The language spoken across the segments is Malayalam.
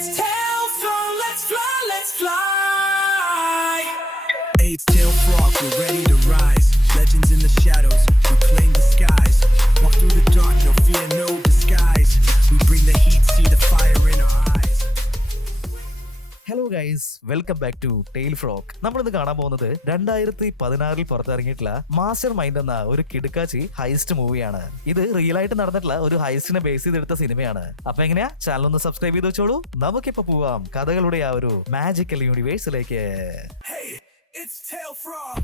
It's Tailfrog, let's fly, let's fly. It's Tailfrog, we're ready to rise. Legends in the shadows, we claim the skies. Walk through the dark, no fear, no disguise. We bring the heat, see the fire in our eyes. Hello guys, welcome back to tail frock. നമ്മളിന്ന് കാണാൻ പോകുന്നത് 2016 പുറത്തിറങ്ങിയിട്ടുള്ള മാസ്റ്റർ മൈൻഡ് എന്ന ഒരു കിടുക്കാച്ചി ഹൈസ്റ്റ് മൂവിയാണ്. ഇത് റിയൽ ആയിട്ട് നടന്നിട്ടുള്ള ഒരു ഹൈസ്റ്റിനെ ബേസ് ചെയ്തെടുത്ത സിനിമയാണ്. അപ്പൊ എങ്ങനെയാ, ചാനൽ ഒന്ന് സബ്സ്ക്രൈബ് ചെയ്ത് വെച്ചോളൂ. നമുക്കിപ്പോ പോവാം കഥകളുടെ ആ ഒരു മാജിക്കൽ യൂണിവേഴ്സിലേക്ക്. Hey, it's Tailfrog.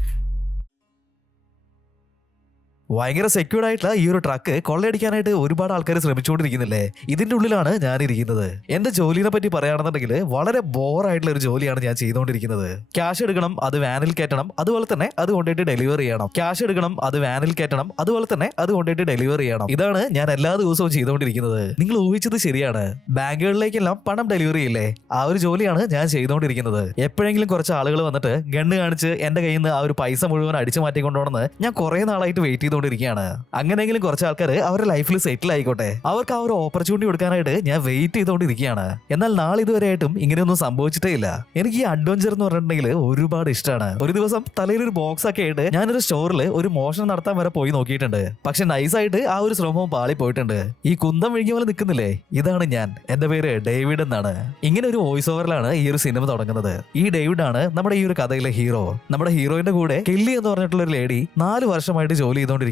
ഭയങ്കര സെക്യൂർഡ് ആയിട്ടുള്ള ഈ ഒരു ട്രക്ക് കൊള്ളയടിക്കാനായിട്ട് ഒരുപാട് ആൾക്കാർ ശ്രമിച്ചുകൊണ്ടിരിക്കുന്നില്ലേ? ഇതിന്റെ ഉള്ളിലാണ് ഞാൻ ഇരിക്കുന്നത്. എന്റെ ജോലിനെ പറ്റി പറയുകയാണെന്നുണ്ടെങ്കിൽ വളരെ ബോറായിട്ടുള്ള ഒരു ജോലിയാണ് ഞാൻ ചെയ്തുകൊണ്ടിരിക്കുന്നത്. ക്യാഷ് എടുക്കണം, അത് വാനിൽ കയറ്റണം, അതുപോലെ തന്നെ അത് കൊണ്ടിട്ട് ഡെലിവറി ചെയ്യണം. ക്യാഷ് എടുക്കണം, അത് വാനിൽ കയറ്റണം, അതുപോലെ തന്നെ അത് കൊണ്ടിട്ട് ഡെലിവറി ചെയ്യണം. ഇതാണ് ഞാൻ എല്ലാ ദിവസവും ചെയ്തുകൊണ്ടിരിക്കുന്നത്. നിങ്ങൾ ഊഹിച്ചത് ശരിയാണ്. ബാങ്കുകളിലേക്കെല്ലാം പണം ഡെലിവറി ചെയ്യില്ലേ, ആ ഒരു ജോലിയാണ് ഞാൻ ചെയ്തുകൊണ്ടിരിക്കുന്നത്. എപ്പോഴെങ്കിലും കുറച്ച് ആളുകൾ വന്നിട്ട് ഗണ്ണ് കാണിച്ച് എന്റെ കയ്യിൽ നിന്ന് ആ ഒരു പൈസ മുഴുവൻ അടിച്ചു മാറ്റിക്കൊണ്ടോണെന്ന് ഞാൻ കുറെ നാളായിട്ട് വെയിറ്റ് ചെയ്തു ിരിക്കുകയാണ്. അങ്ങനെയെങ്കിലും കുറച്ച് ആൾക്കാർ അവരുടെ ലൈഫിൽ സെറ്റിൽ ആയിക്കോട്ടെ, അവർക്ക് ആ ഒരു ഓപ്പർച്യൂണിറ്റി കൊടുക്കാനായിട്ട് ഞാൻ വെയിറ്റ് ചെയ്തുകൊണ്ടിരിക്കുകയാണ്. എന്നാൽ നാളെ ഇതുവരെയായിട്ടും ഇങ്ങനെയൊന്നും സംഭവിച്ചിട്ടേ ഇല്ല. എനിക്ക് ഈ അഡ്വഞ്ചർ എന്ന് പറഞ്ഞിട്ടുണ്ടെങ്കിൽ ഒരുപാട് ഇഷ്ടമാണ്. ഒരു ദിവസം തലയിൽ ഒരു ബോക്സ് ഒക്കെ ആയിട്ട് ഞാനൊരു സ്റ്റോറിൽ ഒരു മോഷണം നടത്താൻ വരെ പോയി നോക്കിയിട്ടുണ്ട്. പക്ഷെ നൈസായിട്ട് ആ ഒരു ശ്രമവും പാളി പോയിട്ടുണ്ട്. ഈ കുന്തം വിഴുങ്ങിയ പോലെ നിൽക്കുന്നില്ലേ, ഇതാണ് ഞാൻ. എന്റെ പേര് ഡേവിഡ് എന്നാണ്. ഇങ്ങനെ ഒരു വോയിസ് ഓവറിലാണ് ഈ ഒരു സിനിമ തുടങ്ങുന്നത്. ഈ ഡേവിഡ് ആണ് നമ്മുടെ ഈ ഒരു കഥയിലെ ഹീറോ. നമ്മുടെ ഹീറോയിന്റെ കൂടെ കെല്ലി എന്ന് പറഞ്ഞിട്ടുള്ള ഒരു ലേഡി 4 വർഷമായിട്ട് ജോലി ചെയ്തുകൊണ്ടിരിക്കുകയാണ്.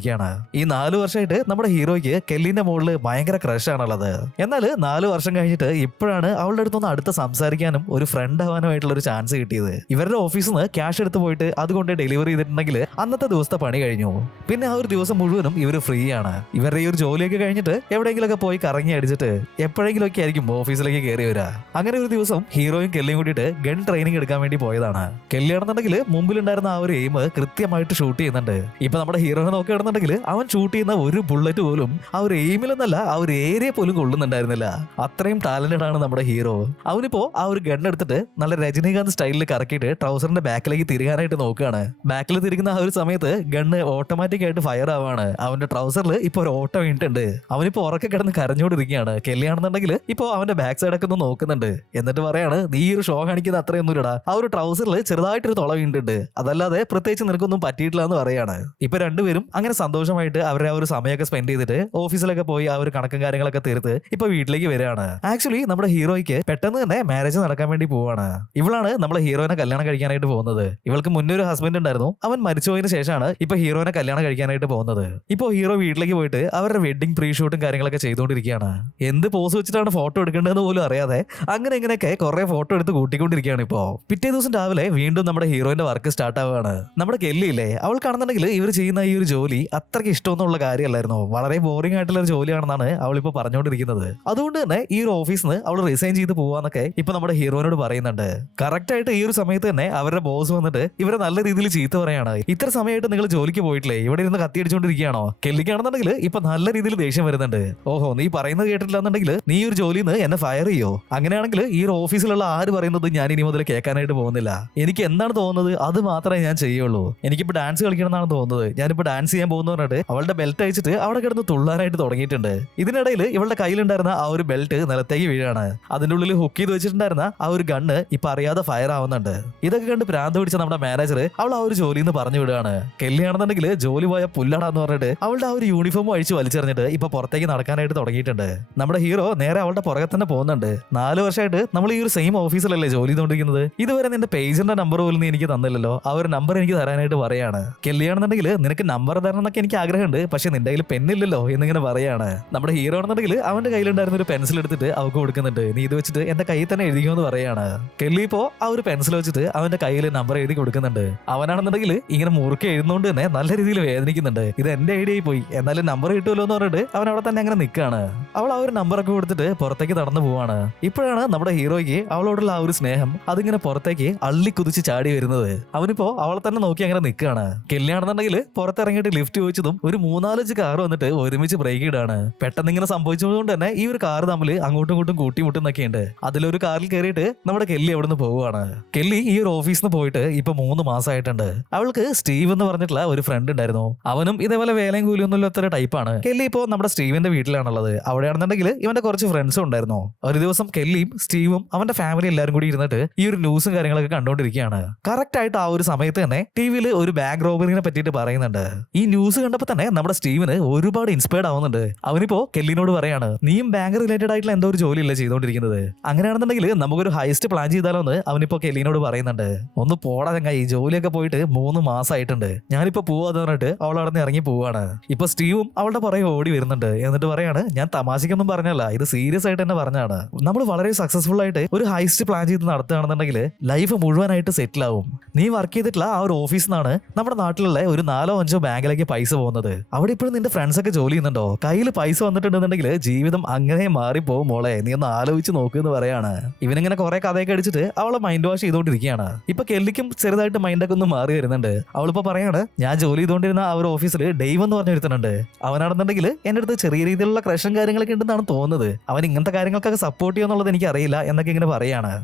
ഈ 4 വർഷമായിട്ട് നമ്മുടെ ഹീറോയ്ക്ക് കെല്ലിന്റെ മുകളിൽ ഭയങ്കര ക്രഷ് ആണുള്ളത്. എന്നാൽ 4 വർഷം കഴിഞ്ഞിട്ട് ഇപ്പോഴാണ് അവളുടെ അടുത്തൊന്ന് അടുത്ത് സംസാരിക്കാനും ഒരു ഫ്രണ്ട് ആവാനുമായിട്ടുള്ള ഒരു ചാൻസ് കിട്ടിയത്. ഇവരുടെ ഓഫീസിൽ നിന്ന് ക്യാഷ് എടുത്ത് പോയിട്ട് അതുകൊണ്ട് ഡെലിവറി ചെയ്തിട്ടുണ്ടെങ്കിൽ അന്നത്തെ ദിവസത്തെ പണി കഴിഞ്ഞു. പിന്നെ ആ ഒരു ദിവസം മുഴുവനും ഇവർ ഫ്രീ ആണ്. ഇവരുടെ ഈ ഒരു ജോലിയൊക്കെ കഴിഞ്ഞിട്ട് എവിടെയെങ്കിലൊക്കെ പോയി കറങ്ങി അടിച്ചിട്ട് എപ്പോഴെങ്കിലും ഒക്കെ ആയിരിക്കും ഓഫീസിലേക്ക് കയറി വരിക. അങ്ങനെ ഒരു ദിവസം ഹീറോയും കെല്ലിയും കൂടിയിട്ട് ഗൺ ട്രെയിനിങ് എടുക്കാൻ വേണ്ടി പോയതാണ്. കെല്ലിയാണെന്നുണ്ടെങ്കിൽ മുമ്പിലുണ്ടായിരുന്ന ആ ഒരു എയിം കൃത്യമായിട്ട് ഷൂട്ട് ചെയ്യുന്നുണ്ട്. ഇപ്പൊ നമ്മുടെ ഹീറോനെ നോക്കുകയാണെന്നുണ്ടെങ്കിൽ അവൻ ഷൂട്ട് ചെയ്യുന്ന ഒരു ബുള്ളറ്റ് പോലും ആ ഒരു എയിമിലെന്നല്ല, ആ ഒരു ഏരിയ പോലും കൊള്ളുന്നുണ്ടായിരുന്നില്ല. അത്രയും ടാലന്റഡ് ആണ് നമ്മുടെ ഹീറോ. അവനിപ്പോ ആ ഒരു ഗൺ എടുത്തിട്ട് നല്ല രജനീകാന്ത് സ്റ്റൈലിൽ കറക്കിയിട്ട് ട്രൗസറിന്റെ ബാക്കിലേക്ക് തിരികാനായിട്ട് നോക്കുകയാണ്. ബാക്കിൽ തിരിക്കുന്ന ആ ഒരു സമയത്ത് ഗണ്ണ് ഓട്ടോമാറ്റിക് ആയിട്ട് ഫയർ ആവാണ്. അവന്റെ ട്രൗസറിൽ ഇപ്പൊ ഒരു ഓട്ടം വീണിട്ടുണ്ട്. അവനിപ്പോ ഉറക്കെ കിടന്ന് കരഞ്ഞോണ്ടിരിക്കുകയാണ്. കെല്ലിയാണെന്നുണ്ടെങ്കിൽ ഇപ്പൊ അവന്റെ ബാക്ക് സൈഡൊക്കെ ഒന്ന് നോക്കുന്നുണ്ട്. എന്നിട്ട് പറയാണ്, നീ ഒരു ഷോ കാണിക്കുന്ന അത്രയൊന്നും ഇടാ, ആ ഒരു ട്രൗസറിൽ ചെറുതായിട്ടൊരു തുള വീണിട്ടുണ്ട്, അതല്ലാതെ പ്രത്യേകിച്ച് നിനക്കൊന്നും പറ്റിയിട്ടില്ല എന്ന് പറയാണ്. ഇപ്പൊ രണ്ടുപേരും അങ്ങനെ സന്തോഷമായിട്ട് അവരെ ആ ഒരു സമയമൊക്കെ സ്പെൻഡ് ചെയ്തിട്ട് ഓഫീസിലൊക്കെ പോയി ആ ഒരു കണക്കും കാര്യങ്ങളൊക്കെ തീർത്ത് ഇപ്പൊ വീട്ടിലേക്ക് വരികയാണ്. ആക്ച്വലി നമ്മുടെ ഹീറോയ്ക്ക് പെട്ടെന്ന് തന്നെ മാരേജ് നടക്കാൻ വേണ്ടി പോവാണ്. ഇവളാണ് നമ്മളെ ഹീറോയിനെ കല്യാണം കഴിക്കാനായിട്ട് പോകുന്നത്. ഇവൾക്ക് മുന്നേ ഒരു ഹസ്ബൻഡ് ഉണ്ടായിരുന്നു. അവൻ മരിച്ചുപോയതിനു ശേഷമാണ് ഇപ്പൊ ഹീറോയിനെ കല്യാണം കഴിക്കാനായിട്ട് പോകുന്നത്. ഇപ്പൊ ഹീറോ വീട്ടിലേക്ക് പോയിട്ട് അവരുടെ വെഡിങ് പ്രീ ഷൂട്ടും കാര്യങ്ങളൊക്കെ ചെയ്തുകൊണ്ടിരിക്കുകയാണ്. എന്ത് പോസ് വെച്ചിട്ടാണ് ഫോട്ടോ എടുക്കേണ്ടതെന്ന് പോലും അറിയാതെ അങ്ങനെ ഇങ്ങനെയൊക്കെ കുറെ ഫോട്ടോ എടുത്ത് കൂട്ടിക്കൊണ്ടിരിക്കുകയാണ്. ഇപ്പോ പിറ്റേ ദിവസം രാവിലെ വീണ്ടും നമ്മുടെ ഹീറോയിന്റെ വർക്ക് സ്റ്റാർട്ട് ആവുകയാണ്. നമ്മുടെ കെല്ലിയില്ലേ, അവൾ കാണുന്നുണ്ടെങ്കിൽ ഇവർ ചെയ്യുന്ന ഈ ഒരു ജോലി അത്രയ്ക്ക് ഇഷ്ടമൊന്നുള്ള കാര്യമല്ലായിരുന്നു. വളരെ ബോറിംഗ് ആയിട്ടുള്ള ഒരു ജോലിയാണെന്നാണ് അവൾ ഇപ്പൊ പറഞ്ഞുകൊണ്ടിരിക്കുന്നത്. അതുകൊണ്ട് തന്നെ ഈ ഒരു ഓഫീസിൽ നിന്ന് അവൾ റിസൈൻ ചെയ്ത് പോവാന്നൊക്കെ ഇപ്പൊ നമ്മുടെ ഹീറോയിനോട് പറയുന്നുണ്ട്. കറക്റ്റ് ആയിട്ട് ഈ ഒരു സമയത്ത് തന്നെ അവരുടെ ബോസ് വന്നിട്ട് ഇവരെ നല്ല രീതിയിൽ ചീത്ത പറയാണ്. ഇത്ര സമയമായിട്ട് നിങ്ങൾ ജോലിക്ക് പോയിട്ടില്ലേ, ഇവിടെ ഇരുന്ന് കത്തി അടിച്ചുകൊണ്ടിരിക്കുകയാണോ? കെല്ലിക്കാണെന്നുണ്ടെങ്കിൽ ഇപ്പൊ നല്ല രീതിയിൽ ദേഷ്യം വരുന്നുണ്ട്. ഓഹോ, നീ പറയുന്നത് കേട്ടിട്ടില്ല എന്നുണ്ടെങ്കിൽ നീ ഒരു ജോലിയിൽ നിന്ന് എന്നെ ഫയർ ചെയ്യോ? അങ്ങനെയാണെങ്കിൽ ഈ ഒരു ഓഫീസിലുള്ള ആര് പറയുന്നത് ഞാൻ ഇനി മുതൽ കേൾക്കാനായിട്ട് പോകുന്നില്ല. എനിക്ക് എന്താണ് തോന്നുന്നത് അത് മാത്രമേ ഞാൻ ചെയ്യുള്ളൂ. എനിക്കിപ്പോ ഡാൻസ് കളിക്കണം എന്നാണ് തോന്നുന്നത്, ഞാനിപ്പോ ഡാൻസ് ചെയ്യാൻ പോകുന്ന പറഞ്ഞിട്ട് അവളുടെ ബെൽറ്റ് അയച്ചിട്ട് അവിടെ കിടന്ന് തുള്ളാനായിട്ട് തുടങ്ങിയിട്ടുണ്ട്. ഇതിനിടയിൽ ഇവളുടെ കയ്യിലുണ്ടായിരുന്ന ആ ഒരു ബെൽറ്റ് നിലത്തേക്ക് വീഴാണ്. അതിന്റെ ഉള്ളിൽ ഹുക്ക് ചെയ്ത് വെച്ചിട്ടുണ്ടായിരുന്ന ആ ഒരു ഗണ്ണ് ഇപ്പൊ അറിയാതെ ഫയർ ആവുന്നുണ്ട്. ഇതൊക്കെ കണ്ട് ഭ്രാന്ത് പിടിച്ച നമ്മുടെ മാനേജർ അവൾ ആ ഒരു ജോലിയിൽ നിന്ന് പറഞ്ഞു വിടുകയാണ്. കെല്ലിയാണെന്നുണ്ടെങ്കിൽ ജോലി പോയ പുല്ലടാന്ന് പറഞ്ഞിട്ട് അവളുടെ ആ ഒരു യൂണിഫോം അഴിച്ച് വലിച്ചെറിഞ്ഞിട്ട് ഇപ്പൊ പുറത്തേക്ക് നടക്കാനായിട്ട് തുടങ്ങിയിട്ടുണ്ട്. നമ്മുടെ ഹീറോ നേരെ അവളുടെ പുറകെ തന്നെ പോകുന്നുണ്ട്. 4 വർഷമായിട്ട് നമ്മൾ ഈ ഒരു സെയിം ഓഫീസിലല്ലേ ജോലി ചെയ്തുകൊണ്ടിരിക്കുന്നത്. ഇതുവരെ നിന്റെ പേജിന്റെ നമ്പർ പോലും നീ എനിക്ക് തന്നില്ലല്ലോ, ആ ഒരു നമ്പർ എനിക്ക് തരാനായിട്ട് പറയാണ്. കെല്ലിയാണെന്നുണ്ടെങ്കിൽ നിനക്ക് നമ്പർ തരണം എന്നൊക്കെ എനിക്ക് ആഗ്രഹമുണ്ട്, പക്ഷെ നിന്റെ കയ്യിൽ പെന്നില്ലല്ലോ എന്നിങ്ങനെ പറയാണ്. നമ്മുടെ ഹീറോ ആണെന്നുണ്ടെങ്കിൽ അവന്റെ കയ്യിലുണ്ടായിരുന്ന ഒരു പെൻസിൽ എടുത്തിട്ട് അവൾക്ക് കൊടുക്കുന്നുണ്ട്. നീ ഇത് വെച്ചിട്ട് എന്റെ കയ്യിൽ തന്നെ എഴുതിക്കുമെന്ന് പറയാണ്. കെല്ലി ഇപ്പോ ആ ഒരു പെൻസിൽ വെച്ചിട്ട് അവന്റെ കയ്യിൽ നമ്പർ എഴുതി കൊടുക്കുന്നുണ്ട്. അവനാണെന്നുണ്ടെങ്കിൽ ഇങ്ങനെ മുറുക്കെ എഴുതുന്നോണ്ട് തന്നെ നല്ല രീതിയിൽ വേദനിക്കുന്നുണ്ട്. ഇത് എന്റെ ഐഡിയ പോയി, എന്നാലും നമ്പർ കിട്ടുമല്ലോ എന്ന് പറഞ്ഞിട്ട് അവൻ അവിടെ തന്നെ അങ്ങനെ നിൽക്കുകയാണ്. അവൾ ആ ഒരു നമ്പറൊക്കെ കൊടുത്തിട്ട് പുറത്തേക്ക് നടന്നു പോവാണ്. ഇപ്പോഴാണ് നമ്മുടെ ഹീറോയ്ക്ക് അവളോടുള്ള ആ ഒരു സ്നേഹം അതിങ്ങനെ പുറത്തേക്ക് അള്ളി കുതിച്ച് ചാടി വരുന്നത്. അവനിപ്പോ അവളെ തന്നെ നോക്കി അങ്ങനെ നിൽക്കുകയാണ്. കെല്ലിയാണെന്നുണ്ടെങ്കിൽ പുറത്തിറങ്ങിയിട്ട് ലിഫ്റ്റ് ചോദിച്ചതും ഒരു 4-5 കാർ വന്നിട്ട് ഒരുമിച്ച് ബ്രേക്ക് ഇടാണ്. പെട്ടെന്ന് ഇങ്ങനെ സംഭവിച്ചതുകൊണ്ട് തന്നെ ഈ ഒരു കാർ തമ്മിൽ അങ്ങോട്ടും ഇങ്ങോട്ടും കൂട്ടിമുട്ടുന്നൊക്കെ ഉണ്ട്. അതിലൊരു കാറിൽ കയറിയിട്ട് നമ്മുടെ കെല്ലി അവിടെ നിന്ന് പോവുകയാണ്. കെല്ലി ഈ ഒരു ഓഫീസിൽ നിന്ന് പോയിട്ട് ഇപ്പൊ 3 മാസമായിട്ടുണ്ട്. അവൾക്ക് സ്റ്റീവ് എന്ന് പറഞ്ഞിട്ടുള്ള ഒരു ഫ്രണ്ട് ഉണ്ടായിരുന്നു. അവനും ഇതേപോലെ വേലയും കൂലിയൊന്നും ഇല്ലാത്ത ടൈപ്പാണ്. കെല്ലി ഇപ്പോ നമ്മുടെ സ്റ്റീവിന്റെ വീട്ടിലാണുള്ളത്. അവിടെയാണെന്നുണ്ടെങ്കിൽ ഇവന്റെ കുറച്ച് ഫ്രണ്ട്സും ഉണ്ടായിരുന്നു. ഒരു ദിവസം കെല്ലിയും സ്റ്റീവും അവന്റെ ഫാമിലി എല്ലാവരും കൂടി ഇരുന്നിട്ട് ഈ ഒരു ന്യൂസും കാര്യങ്ങളൊക്കെ കണ്ടോണ്ടിരിക്കുകയാണ്. കറക്റ്റ് ആയിട്ട് ആ ഒരു സമയത്ത് തന്നെ ടിവിയിൽ ഒരു ബാങ്ക് റോബറിനെ പറ്റിയിട്ട് പറയുന്നുണ്ട്. ഈ ന്യൂസ് കണ്ടപ്പോൾ തന്നെ നമ്മുടെ സ്റ്റീവിന് ഒരുപാട് ഇൻസ്പയർഡ് ആവുന്നുണ്ട്. അവനിപ്പോ കെല്ലിനോട് പറയാണ്, നീയും ബാങ്ക് റിലേറ്റഡ് ആയിട്ടുള്ള എന്തോ ഒരു ജോലിയല്ലേ ചെയ്തോണ്ടിരിക്കുന്നത്, അങ്ങനെയാണെന്നുണ്ടെങ്കിൽ നമുക്കൊരു ഹൈസ്റ്റ് പ്ലാൻ ചെയ്താലോ എന്ന് അവനിപ്പോ കെല്ലിനോട് പറയുന്നുണ്ട്. ഒന്ന് പോടാ ചങ്ങായി, ജോലിയൊക്കെ പോയിട്ട് 3 മാസമായിട്ടുണ്ട്, ഞാനിപ്പോ പോവാന്ന് പറഞ്ഞിട്ട് അവൾ അവിടെ നിന്ന് ഇറങ്ങി പോവാണ്. ഇപ്പൊ സ്റ്റീവും അവളുടെ പുറകെ ഓടി വരുന്നുണ്ട്. എന്നിട്ട് പറയാണ്, ഞാൻ തമാശക്കൊന്നും പറഞ്ഞല്ല, ഇത് സീരിയസ് ആയിട്ട് തന്നെ പറഞ്ഞാണ്. നമ്മൾ വളരെ സക്സസ്ഫുൾ ആയിട്ട് ഒരു ഹൈസ്റ്റ് പ്ലാൻ ചെയ്ത് നടത്തുകയാണെന്നുണ്ടെങ്കിൽ ലൈഫ് മുഴുവനായിട്ട് സെറ്റിൽ ആവും. നീ വർക്ക് ചെയ്തിട്ടുള്ള ആ ഒരു ഓഫീസിൽ നിന്നാണ് നമ്മുടെ നാട്ടിലുള്ള ഒരു 4-5 ബാങ്കിലേക്ക് പൈസ പോകുന്നത്. അവിടെ ഇപ്പോഴും നിന്റെ ഫ്രണ്ട്സ് ഒക്കെ ജോലി ചെയ്യുന്നുണ്ടോ? കയ്യിൽ പൈസ വന്നിട്ടുണ്ടെന്നുണ്ടെങ്കിൽ ജീവിതം അങ്ങനെ മാറിപ്പോകും മോളെ, നീ ഒന്ന് ആലോചിച്ച് നോക്കുന്ന് പറയാണ്. ഇവനിങ്ങനെ കുറെ കഥയൊക്കെ അടിച്ചിട്ട് അവളെ മൈൻഡ് വാഷ് ചെയ്തോണ്ടിരിക്കുകയാണ്. ഇപ്പൊ കെല്ലിക്കും ചെറുതായിട്ട് മൈൻഡൊക്കെ ഒന്ന് മാറി വരുന്നുണ്ട്. അവളിപ്പോ പറയാണ്, ഞാൻ ജോലി ചെയ്തുകൊണ്ടിരുന്ന ആ ഒരു ഓഫീസിൽ ഡെയ്വ് എന്ന് പറഞ്ഞിരുത്തുന്നുണ്ട്. അവനാണെന്നുണ്ടെങ്കിൽ എന്റെ അടുത്ത് ചെറിയ രീതിയിലുള്ള ക്രഷും കാര്യങ്ങളൊക്കെ ഉണ്ടെന്നാണ് തോന്നുന്നത്. അവൻ ഇങ്ങനത്തെ കാര്യങ്ങൾക്കൊക്കെ സപ്പോർട്ട് ചെയ്യുമെന്നുള്ളത് എനിക്ക് അറിയില്ല എന്നൊക്കെ ഇങ്ങനെ പറയാണ്.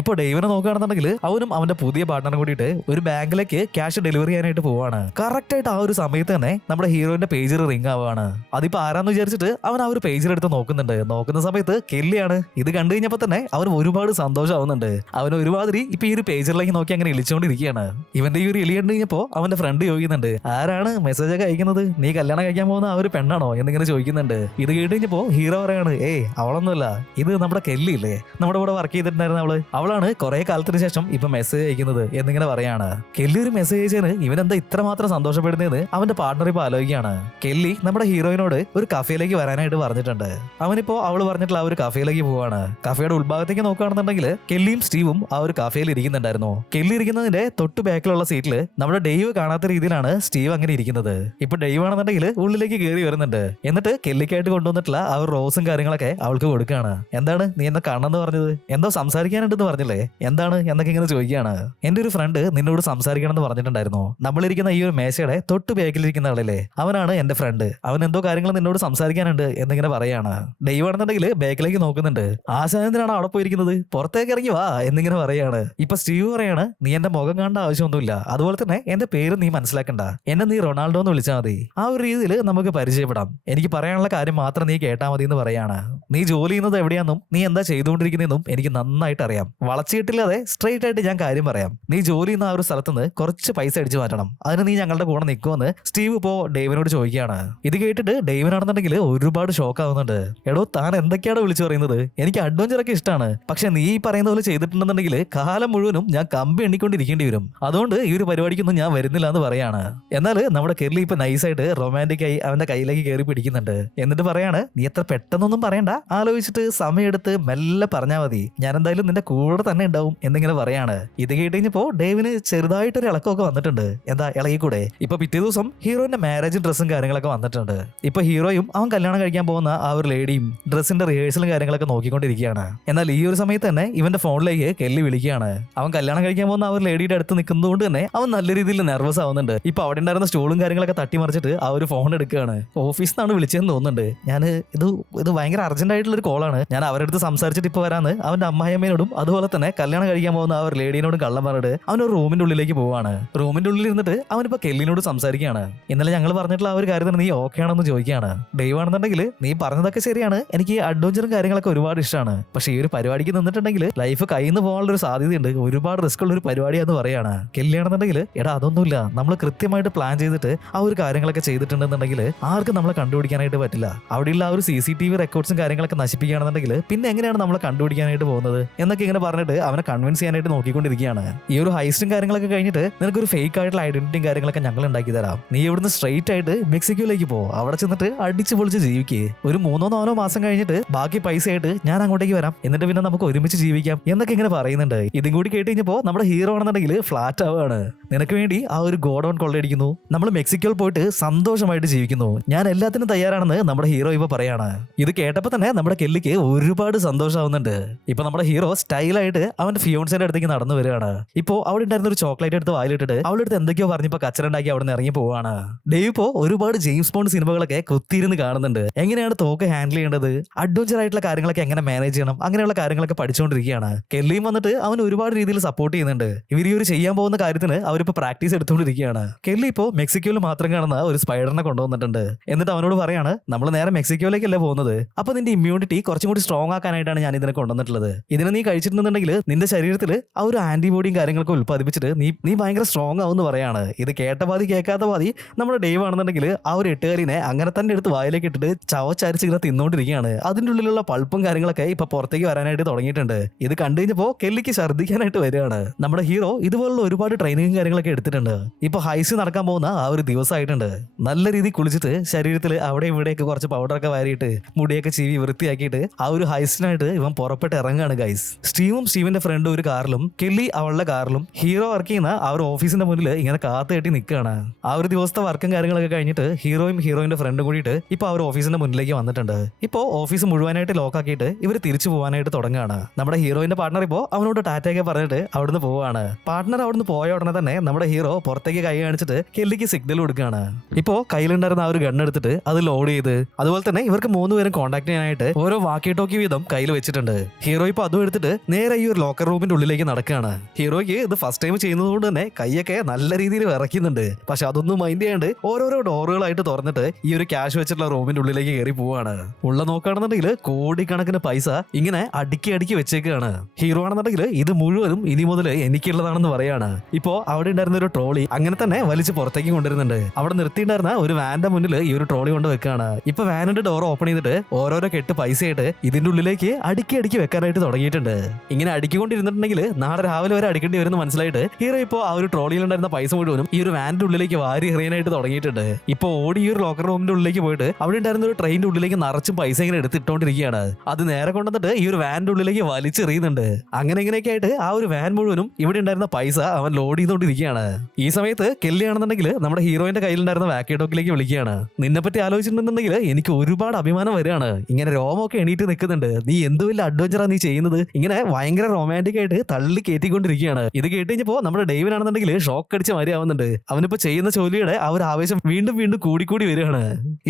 ഇപ്പോൾ ഡെയ്വിനെ നോക്കുകയാണെന്നുണ്ടെങ്കിൽ അവനും അവന്റെ പുതിയ പാർട്ണറും കൂടിയിട്ട് ഒരു ബാങ്കിലേക്ക് ക്യാഷ് ഡെലിവറി ചെയ്യാനായിട്ട് പോവാണ്. കറക്റ്റ് ആയിട്ട് ആ ഒരു സമയത്ത് തന്നെ നമ്മുടെ ഹീറോയിന്റെ പേജർ റിംഗ് ആവുകയാണ്. അതിപ്പോ ആരാന്ന് വിചാരിച്ചിട്ട് അവൻ ആ ഒരു പേജർ എടുത്ത് നോക്കുന്നുണ്ട്. നോക്കുന്ന സമയത്ത് കെല്ലിയാണ്. ഇത് കണ്ടു കഴിഞ്ഞപ്പോ തന്നെ അവന് ഒരുപാട് സന്തോഷമാവുന്നുണ്ട്. അവന് ഒരുമാതിരി ഇപ്പൊ ഈ ഒരു പേജറിലേക്ക് നോക്കി അങ്ങനെ ഇളിച്ചുകൊണ്ടിരിക്കുകയാണ്. ഇവന്റെ ഈ ഒരു ഇളി കണ്ടു കഴിഞ്ഞപ്പോ അവന്റെ ഫ്രണ്ട് ചോദിക്കുന്നുണ്ട്, ആരാണ് മെസ്സേജ് ഒക്കെ അയക്കുന്നത്, നീ കല്യാണം കഴിക്കാൻ പോകുന്ന ആ ഒരു പെണ്ണാണോ എന്നിങ്ങനെ ചോദിക്കുന്നുണ്ട്. ഇത് കേട്ട് കഴിഞ്ഞപ്പോ ഹീറോ പറയാണ്, അവളൊന്നുമല്ല, ഇത് നമ്മുടെ കെല്ലി ഇല്ലേ, നമ്മുടെ കൂടെ വർക്ക് ചെയ്തിട്ടുണ്ടായിരുന്ന അവളാണ് കുറെ കാലത്തിന് ശേഷം ഇപ്പൊ മെസ്സേജ് അയക്കുന്നത് എന്നിങ്ങനെ പറയാണ്. കെല്ലി ഒരു മെസ്സേജ് അയച്ചതിന് ഇവനെന്താ ഇത്രമാത്രം സന്തോഷപ്പെടുന്നതെന്ന് അവന്റെ പാർട്ണർ ഇപ്പൊ ആലോചിക്കുകയാണ്. കെല്ലി നമ്മുടെ ഹീറോയിനോട് ഒരു കഫേയിലേക്ക് വരാനായിട്ട് പറഞ്ഞിട്ടുണ്ട്. അവനിപ്പോ അവള് പറഞ്ഞിട്ടുള്ള ആ ഒരു കഫേയിലേക്ക് പോവാണ്. കഫേയുടെ ഉൾഭാഗത്തേക്ക് നോക്കുകയാണെന്നുണ്ടെങ്കിൽ കെല്ലിയും സ്റ്റീവും ആ ഒരു കഫേയിൽ ഇരിക്കുന്നുണ്ടായിരുന്നു. കെല്ലി ഇരിക്കുന്നതിന്റെ തൊട്ട് ബാക്കിലുള്ള സീറ്റിൽ നമ്മുടെ ഡെയ്വ് കാണാത്ത രീതിയിലാണ് സ്റ്റീവ് അങ്ങനെ ഇരിക്കുന്നത്. ഇപ്പൊ ഡെയ്വ് ആണെന്നുണ്ടെങ്കിൽ ഉള്ളിലേക്ക് കയറി വരുന്നുണ്ട്. എന്നിട്ട് കെല്ലിക്കായിട്ട് കൊണ്ടുവന്നിട്ടുള്ള ആ ഒരു റോസും കാര്യങ്ങളൊക്കെ അവൾക്ക് കൊടുക്കുകയാണ്. എന്താണ് നീ എന്താ കാണണമെന്ന് പറഞ്ഞത്, എന്തോ സംസാരിക്കാനുണ്ടെന്ന് പറഞ്ഞില്ലേ, എന്താണ് എന്നൊക്കെ ഇങ്ങനെ ചോദിക്കുകയാണ്. എന്റെ ഒരു ഫ്രണ്ട് നിന്നോട് സംസാരിക്കണം എന്ന് പറഞ്ഞിട്ടുണ്ടായിരുന്നു. നമ്മളിരിക്കുന്ന ഈ ഒരു മേശയുടെ തൊട്ട് ബാക്കിലിരിക്കുന്ന ആളല്ലേ, അവനാണ് എന്റെ ഫ്രണ്ട്. അവൻ എന്തോ കാര്യങ്ങൾ നിന്നോട് സംസാരിക്കാനുണ്ട് എന്നിങ്ങനെ പറയാണ്. ഡെയ്വ് ആണെന്നുണ്ടെങ്കിൽ ബാക്കിലേക്ക് നോക്കുന്നുണ്ട്. ആശാനെന്തിനാണ് അവിടെ പോയിരിക്കുന്നത്, പുറത്തേക്ക് ഇറങ്ങി വാ എന്നിങ്ങനെ പറയാണ്. ഇപ്പൊ സ്റ്റീവ് പറയാണ്, നീ എന്റെ മുഖം കാണേണ്ട ആവശ്യമൊന്നുമില്ല, അതുപോലെ തന്നെ എന്റെ പേര് നീ മനസ്സിലാക്കണ്ട, എന്നെ നീ റൊണാൾഡോ എന്ന് വിളിച്ചാൽ മതി, ആ ഒരു രീതിയിൽ നമുക്ക് പരിചയപ്പെടാം, എനിക്ക് പറയാനുള്ള കാര്യം മാത്രം നീ കേട്ടാൽ മതി എന്ന് പറയാണ്. നീ ജോലി ചെയ്യുന്നത് എവിടെയാണെന്നും നീ എന്താ ചെയ്തുകൊണ്ടിരിക്കുന്നതെന്നും എനിക്ക് നന്നായിട്ട് അറിയാം. വളച്ചിട്ടില്ലാതെ സ്ട്രെയിറ്റ് ആയിട്ട് ഞാൻ കാര്യം പറയാം. നീ ജോലി ചെയ്യുന്ന ആ ഒരു സ്ഥലത്തുനിന്ന് കുറച്ച് പൈസ അടിച്ചു മാറ്റണം, അതിന് നീ ഞങ്ങളുടെ കൂടെ നിൽക്കുമെന്ന് സ്റ്റീവ് ഇപ്പോ ഡെയ്വിനോട് ചോദിക്കുകയാണ്. ഇത് കേട്ടിട്ട് ഡെയ്വിനാണെന്നുണ്ടെങ്കിൽ ഒരുപാട് ഷോക്ക് ആവുന്നുണ്ട്. എടോ താൻ എന്തൊക്കെയാണ് വിളിച്ചു പറയുന്നത്, എനിക്ക് അഡ്വഞ്ചർ ഒക്കെ ഇഷ്ടമാണ്, പക്ഷെ നീ പറയുന്ന പോലെ ചെയ്തിട്ടുണ്ടെന്നുണ്ടെങ്കിൽ കാലം മുഴുവനും ഞാൻ കമ്പി എണ്ണിക്കൊണ്ടിരിക്കേണ്ടി വരും, അതുകൊണ്ട് ഈ ഒരു പരിപാടിക്കൊന്നും ഞാൻ വരുന്നില്ല എന്ന് പറയാണ്. എന്നാൽ നമ്മുടെ കെർലി ഇപ്പൊ നൈസായിട്ട് റൊമാൻറ്റിക് ആയി അവന്റെ കയ്യിലേക്ക് കയറി പിടിക്കുന്നുണ്ട്. എന്നിട്ട് പറയാണ്, നീ എത്ര പെട്ടെന്നൊന്നും പറയണ്ട, ആലോചിച്ചിട്ട് സമയമെടുത്ത് മെല്ലെ പറഞ്ഞാൽ മതി, ഞാൻ എന്തായാലും നിന്റെ കൂടെ തന്നെ ഉണ്ടാവും എന്നിങ്ങനെ പറയാണ്. ഇത് കേട്ടുകഴിഞ്ഞപ്പോ ഡേവിന് ചെറുതായിട്ടൊരു ഇളക്കമൊക്കെ വന്നിട്ടുണ്ട്. എന്താ ഇളകിക്കൂടെ? ഇപ്പൊ പിറ്റേ ദിവസം ഹീറോയിന്റെ മാരേജ് ഡ്രസ്സും കാര്യങ്ങളൊക്കെ വന്നിട്ടുണ്ട്. ഇപ്പൊ ഹീറോയും അവൻ കല്യാണം കഴിക്കാൻ പോകുന്ന ആ ഒരു ലേഡിയും ഡ്രസ്സിന്റെ റിഹേഴ്സലും കാര്യങ്ങളൊക്കെ നോക്കിക്കൊണ്ടിരിക്കുകയാണ്. എന്നാൽ ഈ ഒരു സമയത്ത് തന്നെ ഇവന്റെ ഫോണിലേക്ക് കെല്ലി വിളിക്കുകയാണ്. അവൻ കല്യാണം കഴിക്കാൻ പോകുന്ന ആ ഒരു ലേഡിയുടെ അടുത്ത് നിൽക്കുന്നതുകൊണ്ട് തന്നെ അവൻ നല്ല രീതിയിൽ നെർവസ് ആവുന്നുണ്ട്. ഇപ്പൊ അവിടെ ഉണ്ടായിരുന്ന സ്റ്റൂളും കാര്യങ്ങളൊക്കെ തട്ടിമറിച്ചിട്ട് ആ ഒരു ഫോൺ എടുക്കുകയാണ്. ഓഫീസിൽ നിന്നാണ് വിളിച്ചതെന്ന് തോന്നുന്നുണ്ട്. ഞാൻ ഇത് ഭയങ്കര അർജന്റ് ആയിട്ടുള്ള ഒരു കോളാണ്, ഞാൻ അവരുടെ അടുത്ത് സംസാരിച്ചിട്ട് ഇപ്പൊ വരാന്ന് അവന്റെ അമ്മായിയമ്മയോടും അതുപോലെ തന്നെ കല്യാണം കഴിക്കാൻ പോകുന്ന ആ ഒരു ലേഡിയോടും കള്ളം പറഞ്ഞിട്ട് അവൻ ഒരു റൂമിന്റെ ഉള്ളിലേക്ക് പോവാണ്. റൂമിന്റെ ഉള്ളിൽ ഇരുന്നിട്ട് അവനിപ്പോ കെല്ലിനോട് സംസാരിക്കുകയാണ്. ഇന്നലെ ഞങ്ങൾ പറഞ്ഞിട്ടുള്ള ആ ഒരു കാര്യത്തിന് നീ ഓക്കെ ആണെന്ന് ചോദിക്കുകയാണ്. ഡെയ്വ് ആണെന്നുണ്ടെങ്കിൽ നീ പറഞ്ഞതൊക്കെ ശരിയാണ്, എനിക്ക് അഡ്വഞ്ചറും കാര്യങ്ങളൊക്കെ ഒരുപാട് ഇഷ്ടമാണ്, പക്ഷെ ഈ ഒരു പരിപാടിക്ക് നിന്നിട്ടുണ്ടെങ്കിൽ ലൈഫ് കയ്യിൽ നിന്ന് പോകാനുള്ള ഒരു സാധ്യതയുണ്ട്, ഒരുപാട് റിസ്ക് ഉള്ള ഒരു പരിപാടിയാന്ന് പറയാണ്. കെല്ലിയാണെന്നുണ്ടെങ്കിൽ എടാ അതൊന്നുമില്ല, നമ്മൾ കൃത്യമായിട്ട് പ്ലാൻ ചെയ്തിട്ട് ആ ഒരു കാര്യങ്ങളൊക്കെ ചെയ്തിട്ടുണ്ടെന്നുണ്ടെങ്കിൽ ആർക്കും നമ്മളെ കണ്ടുപിടിക്കാനായിട്ട് പറ്റില്ല. അവിടെയുള്ള ആ ഒരു CCTV റെക്കോർഡ്സും കാര്യങ്ങളൊക്കെ നശിപ്പിക്കുകയാണെന്നുണ്ടെങ്കിൽ പിന്നെ എങ്ങനെയാണ് നമ്മളെ കണ്ടുപിടിക്കാനായിട്ട് പോകുന്നത് എന്നൊക്കെ ഇങ്ങനെ പറഞ്ഞിട്ട് അവനെ കൺവിൻസ് ചെയ്യാനായിട്ട് നോക്കിക്കൊണ്ടിരിക്കുകയാണ്. ഈ ഒരു ഹൈസ്റ്റും കാര്യങ്ങളൊക്കെ കഴിഞ്ഞിട്ട് നിനക്കൊരു ഫേക്ക് ആയിട്ടുള്ള ഐഡന്റിറ്റിയും കാര്യങ്ങളൊക്കെ ഞങ്ങൾ ഉണ്ടാക്കി തരാം, നീ ഇവിടുന്ന് സ്ട്രെയിറ്റ് ആയിട്ട് മെക്സിക്കോയിലേക്ക് പോ, അവിടെ ചെന്നിട്ട് അടിച്ചു പൊളിച്ച് ജീവിക്ക്, ഒരു 3-4 മാസം കഴിഞ്ഞിട്ട് ബാക്കി പൈസ ആയിട്ട് ഞാൻ അങ്ങോട്ടേക്ക് വരാം, എന്നിട്ട് പിന്നെ നമുക്ക് ഒരുമിച്ച് ജീവിക്കാം എന്നൊക്കെ ഇങ്ങനെ പറയുന്നുണ്ട്. ഇതും കൂടി കേട്ട് കഴിഞ്ഞപ്പോ നമ്മുടെ ഹീറോ ആണെന്നുണ്ടെങ്കിൽ ഫ്ലാറ്റ് ആവുകയാണ്. നിനക്ക് വേണ്ടി ആ ഒരു ഗോഡൌൺ കൊള്ളയടിക്കുന്നു, നമ്മൾ മെക്സിക്കോയിൽ പോയിട്ട് സന്തോഷമായിട്ട് ജീവിക്കുന്നു, ഞാൻ എല്ലാത്തിനും തയ്യാറാണെന്ന് നമ്മുടെ ഹീറോ ഇപ്പൊ പറയാണ്. ഇത് കേട്ടപ്പോ തന്നെ നമ്മുടെ കെല്ലിക്ക് ഒരുപാട് സന്തോഷമാവുന്നുണ്ട്. ഇപ്പൊ നമ്മുടെ ഹീറോ സ്റ്റൈൽ മനസ്സിലായിട്ട് അവന്റെ ഫിയോൺസിന്റെ അടുത്തേക്ക് നടന്നു വരികയാണ്. ഇപ്പോ അവിടെ ഉണ്ടായിരുന്ന ഒരു ചോക്ലേറ്റ് എടുത്ത് വായിലിട്ടിട്ട് അവളുടെ അടുത്ത് എന്തൊക്കെയോ പറഞ്ഞപ്പോ കച്ചറുണ്ടാക്കി അവിടെ നിന്ന് ഇറങ്ങി പോവാണ്. ഡേവ് ഇപ്പോ ഒരുപാട് ജെയിംസ് ബോണ്ട് സിനിമകളൊക്കെ കുത്തിയിരുന്ന് കാണുന്നുണ്ട്. എങ്ങനെയാണ് തോക്ക് ഹാൻഡിൽ ചെയ്യേണ്ടത്, അഡ്വഞ്ചർ ആയിട്ടുള്ള കാര്യങ്ങളൊക്കെ എങ്ങനെ മാനേജ് ചെയ്യണം, അങ്ങനെയുള്ള കാര്യങ്ങളൊക്കെ പഠിച്ചുകൊണ്ടിരിക്കുകയാണ്. കെല്ലിയും വന്നിട്ട് അവൻ ഒരുപാട് രീതിയിൽ സപ്പോർട്ട് ചെയ്യുന്നുണ്ട്. ഇവർ ഈ ഒരു ചെയ്യാൻ പോകുന്ന കാര്യത്തിന് അവരിപ്പോ പ്രാക്ടീസ് എടുത്തുകൊണ്ടിരിക്കുകയാണ്. കെല്ലി ഇപ്പോ മെക്സിക്കോയിൽ മാത്രം കാണുന്ന ഒരു സ്പൈഡറിനെ കൊണ്ടുവന്നിട്ടുണ്ട്. എന്നിട്ട് അവനോട് പറയാണ്, നമ്മൾ നേരെ മെക്സിക്കോയിലേക്കല്ലേ പോകുന്നത്, അപ്പൊ നിന്റെ ഇമ്മ്യൂണിറ്റി കുറച്ചും കൂടി സ്ട്രോങ് ആക്കാനായിട്ടാണ് ഞാൻ ഇതിനെ കൊണ്ടുവന്നിട്ടുള്ളത്. ഇതിനെ നീ കഴിച്ചിട്ടുണ്ടെങ്കിൽ നിന്റെ ശരീരത്തിൽ ആ ഒരു ആന്റിബോഡിയും കാര്യങ്ങളൊക്കെ ഉൽപ്പാദിപ്പിച്ചിട്ട് നീ ഭയങ്കര സ്ട്രോങ് ആവുമെന്ന് പറയാണ്. ഇത് കേട്ട പാതി കേൾക്കാത്ത പാതി നമ്മുടെ ഡേവ് ആണെന്നുണ്ടെങ്കിൽ ആ ഒരു എട്ടുകാലിനെ അങ്ങനെ തന്നെ എടുത്ത് വായിലേക്ക് ഇട്ടിട്ട് ചവച്ചരിച്ച് ഇങ്ങനെ തിന്നോണ്ടിരിക്കുകയാണ്. അതിൻ്റെ ഉള്ളിലുള്ള പൾപ്പും കാര്യങ്ങളൊക്കെ ഇപ്പൊ പുറത്തേക്ക് വരാനായിട്ട് തുടങ്ങിയിട്ടുണ്ട്. ഇത് കണ്ടു കഴിഞ്ഞപ്പോ കെല്ലിക്ക് ഛർദ്ദിക്കാനായിട്ട് വരികയാണ്. നമ്മുടെ ഹീറോ ഇതുപോലുള്ള ഒരുപാട് ട്രെയിനിങ്ങും കാര്യങ്ങളൊക്കെ എടുത്തിട്ടുണ്ട്. ഇപ്പൊ ഹൈസ് നടക്കാൻ പോകുന്ന ആ ഒരു ദിവസമായിട്ടുണ്ട്. നല്ല രീതിയിൽ കുളിച്ചിട്ട് ശരീരത്തിൽ അവിടെ ഇവിടെയൊക്കെ കുറച്ച് പൗഡറൊക്കെ വാരിയിട്ട് മുടിയൊക്കെ ചീവി വൃത്തിയാക്കിയിട്ട് ആ ഒരു ഹൈസിനായിട്ട് ഇവൻ പുറപ്പെട്ട് ഇറങ്ങുകയാണ് ഗൈസ്. സ്റ്റീവിന്റെ ഫ്രണ്ടും ഒരു കാറിലും കെല്ലി അവളുടെ കാറിലും ഹീറോ വർക്ക് ചെയ്യുന്ന ആ ഒരു ഓഫീസിന്റെ മുന്നിൽ ഇങ്ങനെ കാത്തു കെട്ടി നിൽക്കുകയാണ്. ആ ഒരു ദിവസത്തെ വർക്കും കാര്യങ്ങളൊക്കെ കഴിഞ്ഞിട്ട് ഹീറോയിന്റെ ഫ്രണ്ടും കൂടിയിട്ട് ഇപ്പൊ ആ ഒരു ഓഫീസിന്റെ മുന്നിലേക്ക് വന്നിട്ടുണ്ട്. ഇപ്പോ ഓഫീസ് മുഴുവനായിട്ട് ലോക്കാക്കിയിട്ട് ഇവർ തിരിച്ചു പോകാനായിട്ട് തുടങ്ങുകയാണ്. നമ്മുടെ ഹീറോയിന്റെ പാർട്ണർ ഇപ്പോ അവനോട് ടാറ്റയൊക്കെ പറഞ്ഞിട്ട് അവിടുന്ന് പോവാണ്. പാർട്ണർ അവിടുന്ന് പോയ ഉടനെ തന്നെ നമ്മുടെ ഹീറോ പുറത്തേക്ക് കൈ കാണിച്ചിട്ട് കെല്ലിക്ക് സിഗ്നൽ കൊടുക്കുകയാണ്. ഇപ്പോ കയ്യിലുണ്ടായിരുന്ന ആ ഒരു ഗൺ എടുത്തിട്ട് അത് ലോഡ് ചെയ്ത് അതുപോലെ തന്നെ ഇവർക്ക് 3 പേരും കോൺടാക്ട് ചെയ്യാനായിട്ട് ഓരോ വാക്കി ടോക്കി വീതം കയ്യിൽ വെച്ചിട്ടുണ്ട്. ഹീറോ ഇപ്പൊ അതും എടുത്തിട്ട് നേരെ ഈ ഒരു ലോക്കർ റൂമിന്റെ ഉള്ളിലേക്ക് നടക്കുകയാണ്. ഹീറോയ്ക്ക് ഇത് ഫസ്റ്റ് ടൈം ചെയ്യുന്നതുകൊണ്ട് തന്നെ കൈയൊക്കെ നല്ല രീതിയിൽ വിറയ്ക്കുന്നുണ്ട്. പക്ഷെ അതൊന്നും മൈൻഡ് ചെയ്യാണ്ട് ഓരോരോ ഡോറുകളായിട്ട് തുറന്നിട്ട് ഈ ഒരു ക്യാഷ് വെച്ചിട്ടുള്ള റൂമിന്റെ ഉള്ളിലേക്ക് കയറി പോവാണ്. ഉള്ള നോക്കുകയാണെന്നുണ്ടെങ്കിൽ കോടിക്കണക്കിന് പൈസ ഇങ്ങനെ അടുക്കി അടുക്കി വെച്ചേക്കാണ്. ഹീറോ ആണെന്നുണ്ടെങ്കിൽ ഇത് മുഴുവനും ഇനി മുതൽ എനിക്കുള്ളതാണെന്ന് പറയാണ്. ഇപ്പോ അവിടെ ഉണ്ടായിരുന്ന ഒരു ട്രോളി അങ്ങനെ തന്നെ വലിച്ച് പുറത്തേക്ക് കൊണ്ടുവരുന്നുണ്ട്. അവിടെ നിർത്തിയിട്ടുണ്ടായിരുന്ന ഒരു വാന്റെ മുന്നിൽ ഈ ഒരു ട്രോളി കൊണ്ട് വെക്കാണ്. ഇപ്പൊ വാനിന്റെ ഡോർ ഓപ്പൺ ചെയ്തിട്ട് ഓരോരോ കെട്ട് പൈസയായിട്ട് ഇതിന്റെ ഉള്ളിലേക്ക് അടുക്കി അടുക്കി വെക്കാനായിട്ട് തുടങ്ങിയിട്ടുണ്ട്. ഇങ്ങനെ അടുക്കിക്കൊണ്ടിരുന്നിട്ടുണ്ടെങ്കിൽ നാളെ രാവിലെ വരെ അടിക്കേണ്ടി വരുന്ന മനസ്സിലായിട്ട് ഹീറോ ഇപ്പോ ആ ഒരു ട്രോളിയിൽ ഉണ്ടായിരുന്ന പൈസ മുഴുവനും ഈ ഒരു വാനിന്റെ ഉള്ളിലേക്ക് വാരി എറിയാനായിട്ട് തുടങ്ങിയിട്ടുണ്ട്. ഇപ്പൊ ഓടി ഈ ഒരു ലോക്കർ റൂമിന്റെ ഉള്ളിലേക്ക് പോയിട്ട് അവിടെ ഉണ്ടായിരുന്ന ഒരു ട്രെയിനിന്റെ ഉള്ളിലേക്ക് നിറച്ചും പൈസ ഇങ്ങനെ എടുത്തിട്ടോണ്ടിരിക്കുകയാണ്. അത് നേരെ കൊണ്ടുവന്നിട്ട് ഈ ഒരു വാനിന്റെ ഉള്ളിലേക്ക് വലിച്ചെറിയുന്നുണ്ട്. അങ്ങനെ ഇങ്ങനെയൊക്കെ ആയിട്ട് ആ ഒരു വാൻ മുഴുവനും ഇവിടെ ഉണ്ടായിരുന്ന പൈസ അവൻ ലോഡ് ചെയ്തുകൊണ്ടിരിക്കുകയാണ്. ഈ സമയത്ത് കെല്ലി ആണെന്നുണ്ടെങ്കിൽ നമ്മുടെ ഹീറോയിന്റെ കയ്യിലുണ്ടായിരുന്ന വാക്കി ടോക്കിലേക്ക് വിളിക്കുകയാണ്. നിന്നെ പറ്റി ആലോചിച്ചിട്ടുണ്ടെന്നുണ്ടെങ്കിൽ എനിക്ക് ഒരുപാട് അഭിമാനം വരികയാണ്. ഇങ്ങനെ രോമൊക്കെ എണീറ്റ് നിൽക്കുന്നുണ്ട്. നീ എന്ത് വലിയ അഡ്വഞ്ചറാ നീ ചെയ്യുന്നത്. ഇങ്ങനെ ഭയങ്കര റൊമാൻറ്റിക് ആയിട്ട് തള്ളി കയറ്റിക്കൊണ്ടിരിക്കുകയാണ്. ഇത് കേട്ട് കഴിഞ്ഞപ്പോ നമ്മുടെ ഡേവിനാണെന്നുണ്ടെങ്കിൽ ഷോക്ക് അടിച്ച് മാറിയാവുന്നുണ്ട്. അവനിപ്പോ ചെയ്യുന്ന ജോലിയുടെ ആ ഒരു ആവേശം വീണ്ടും വീണ്ടും കൂടിക്കൂടി വരികയാണ്.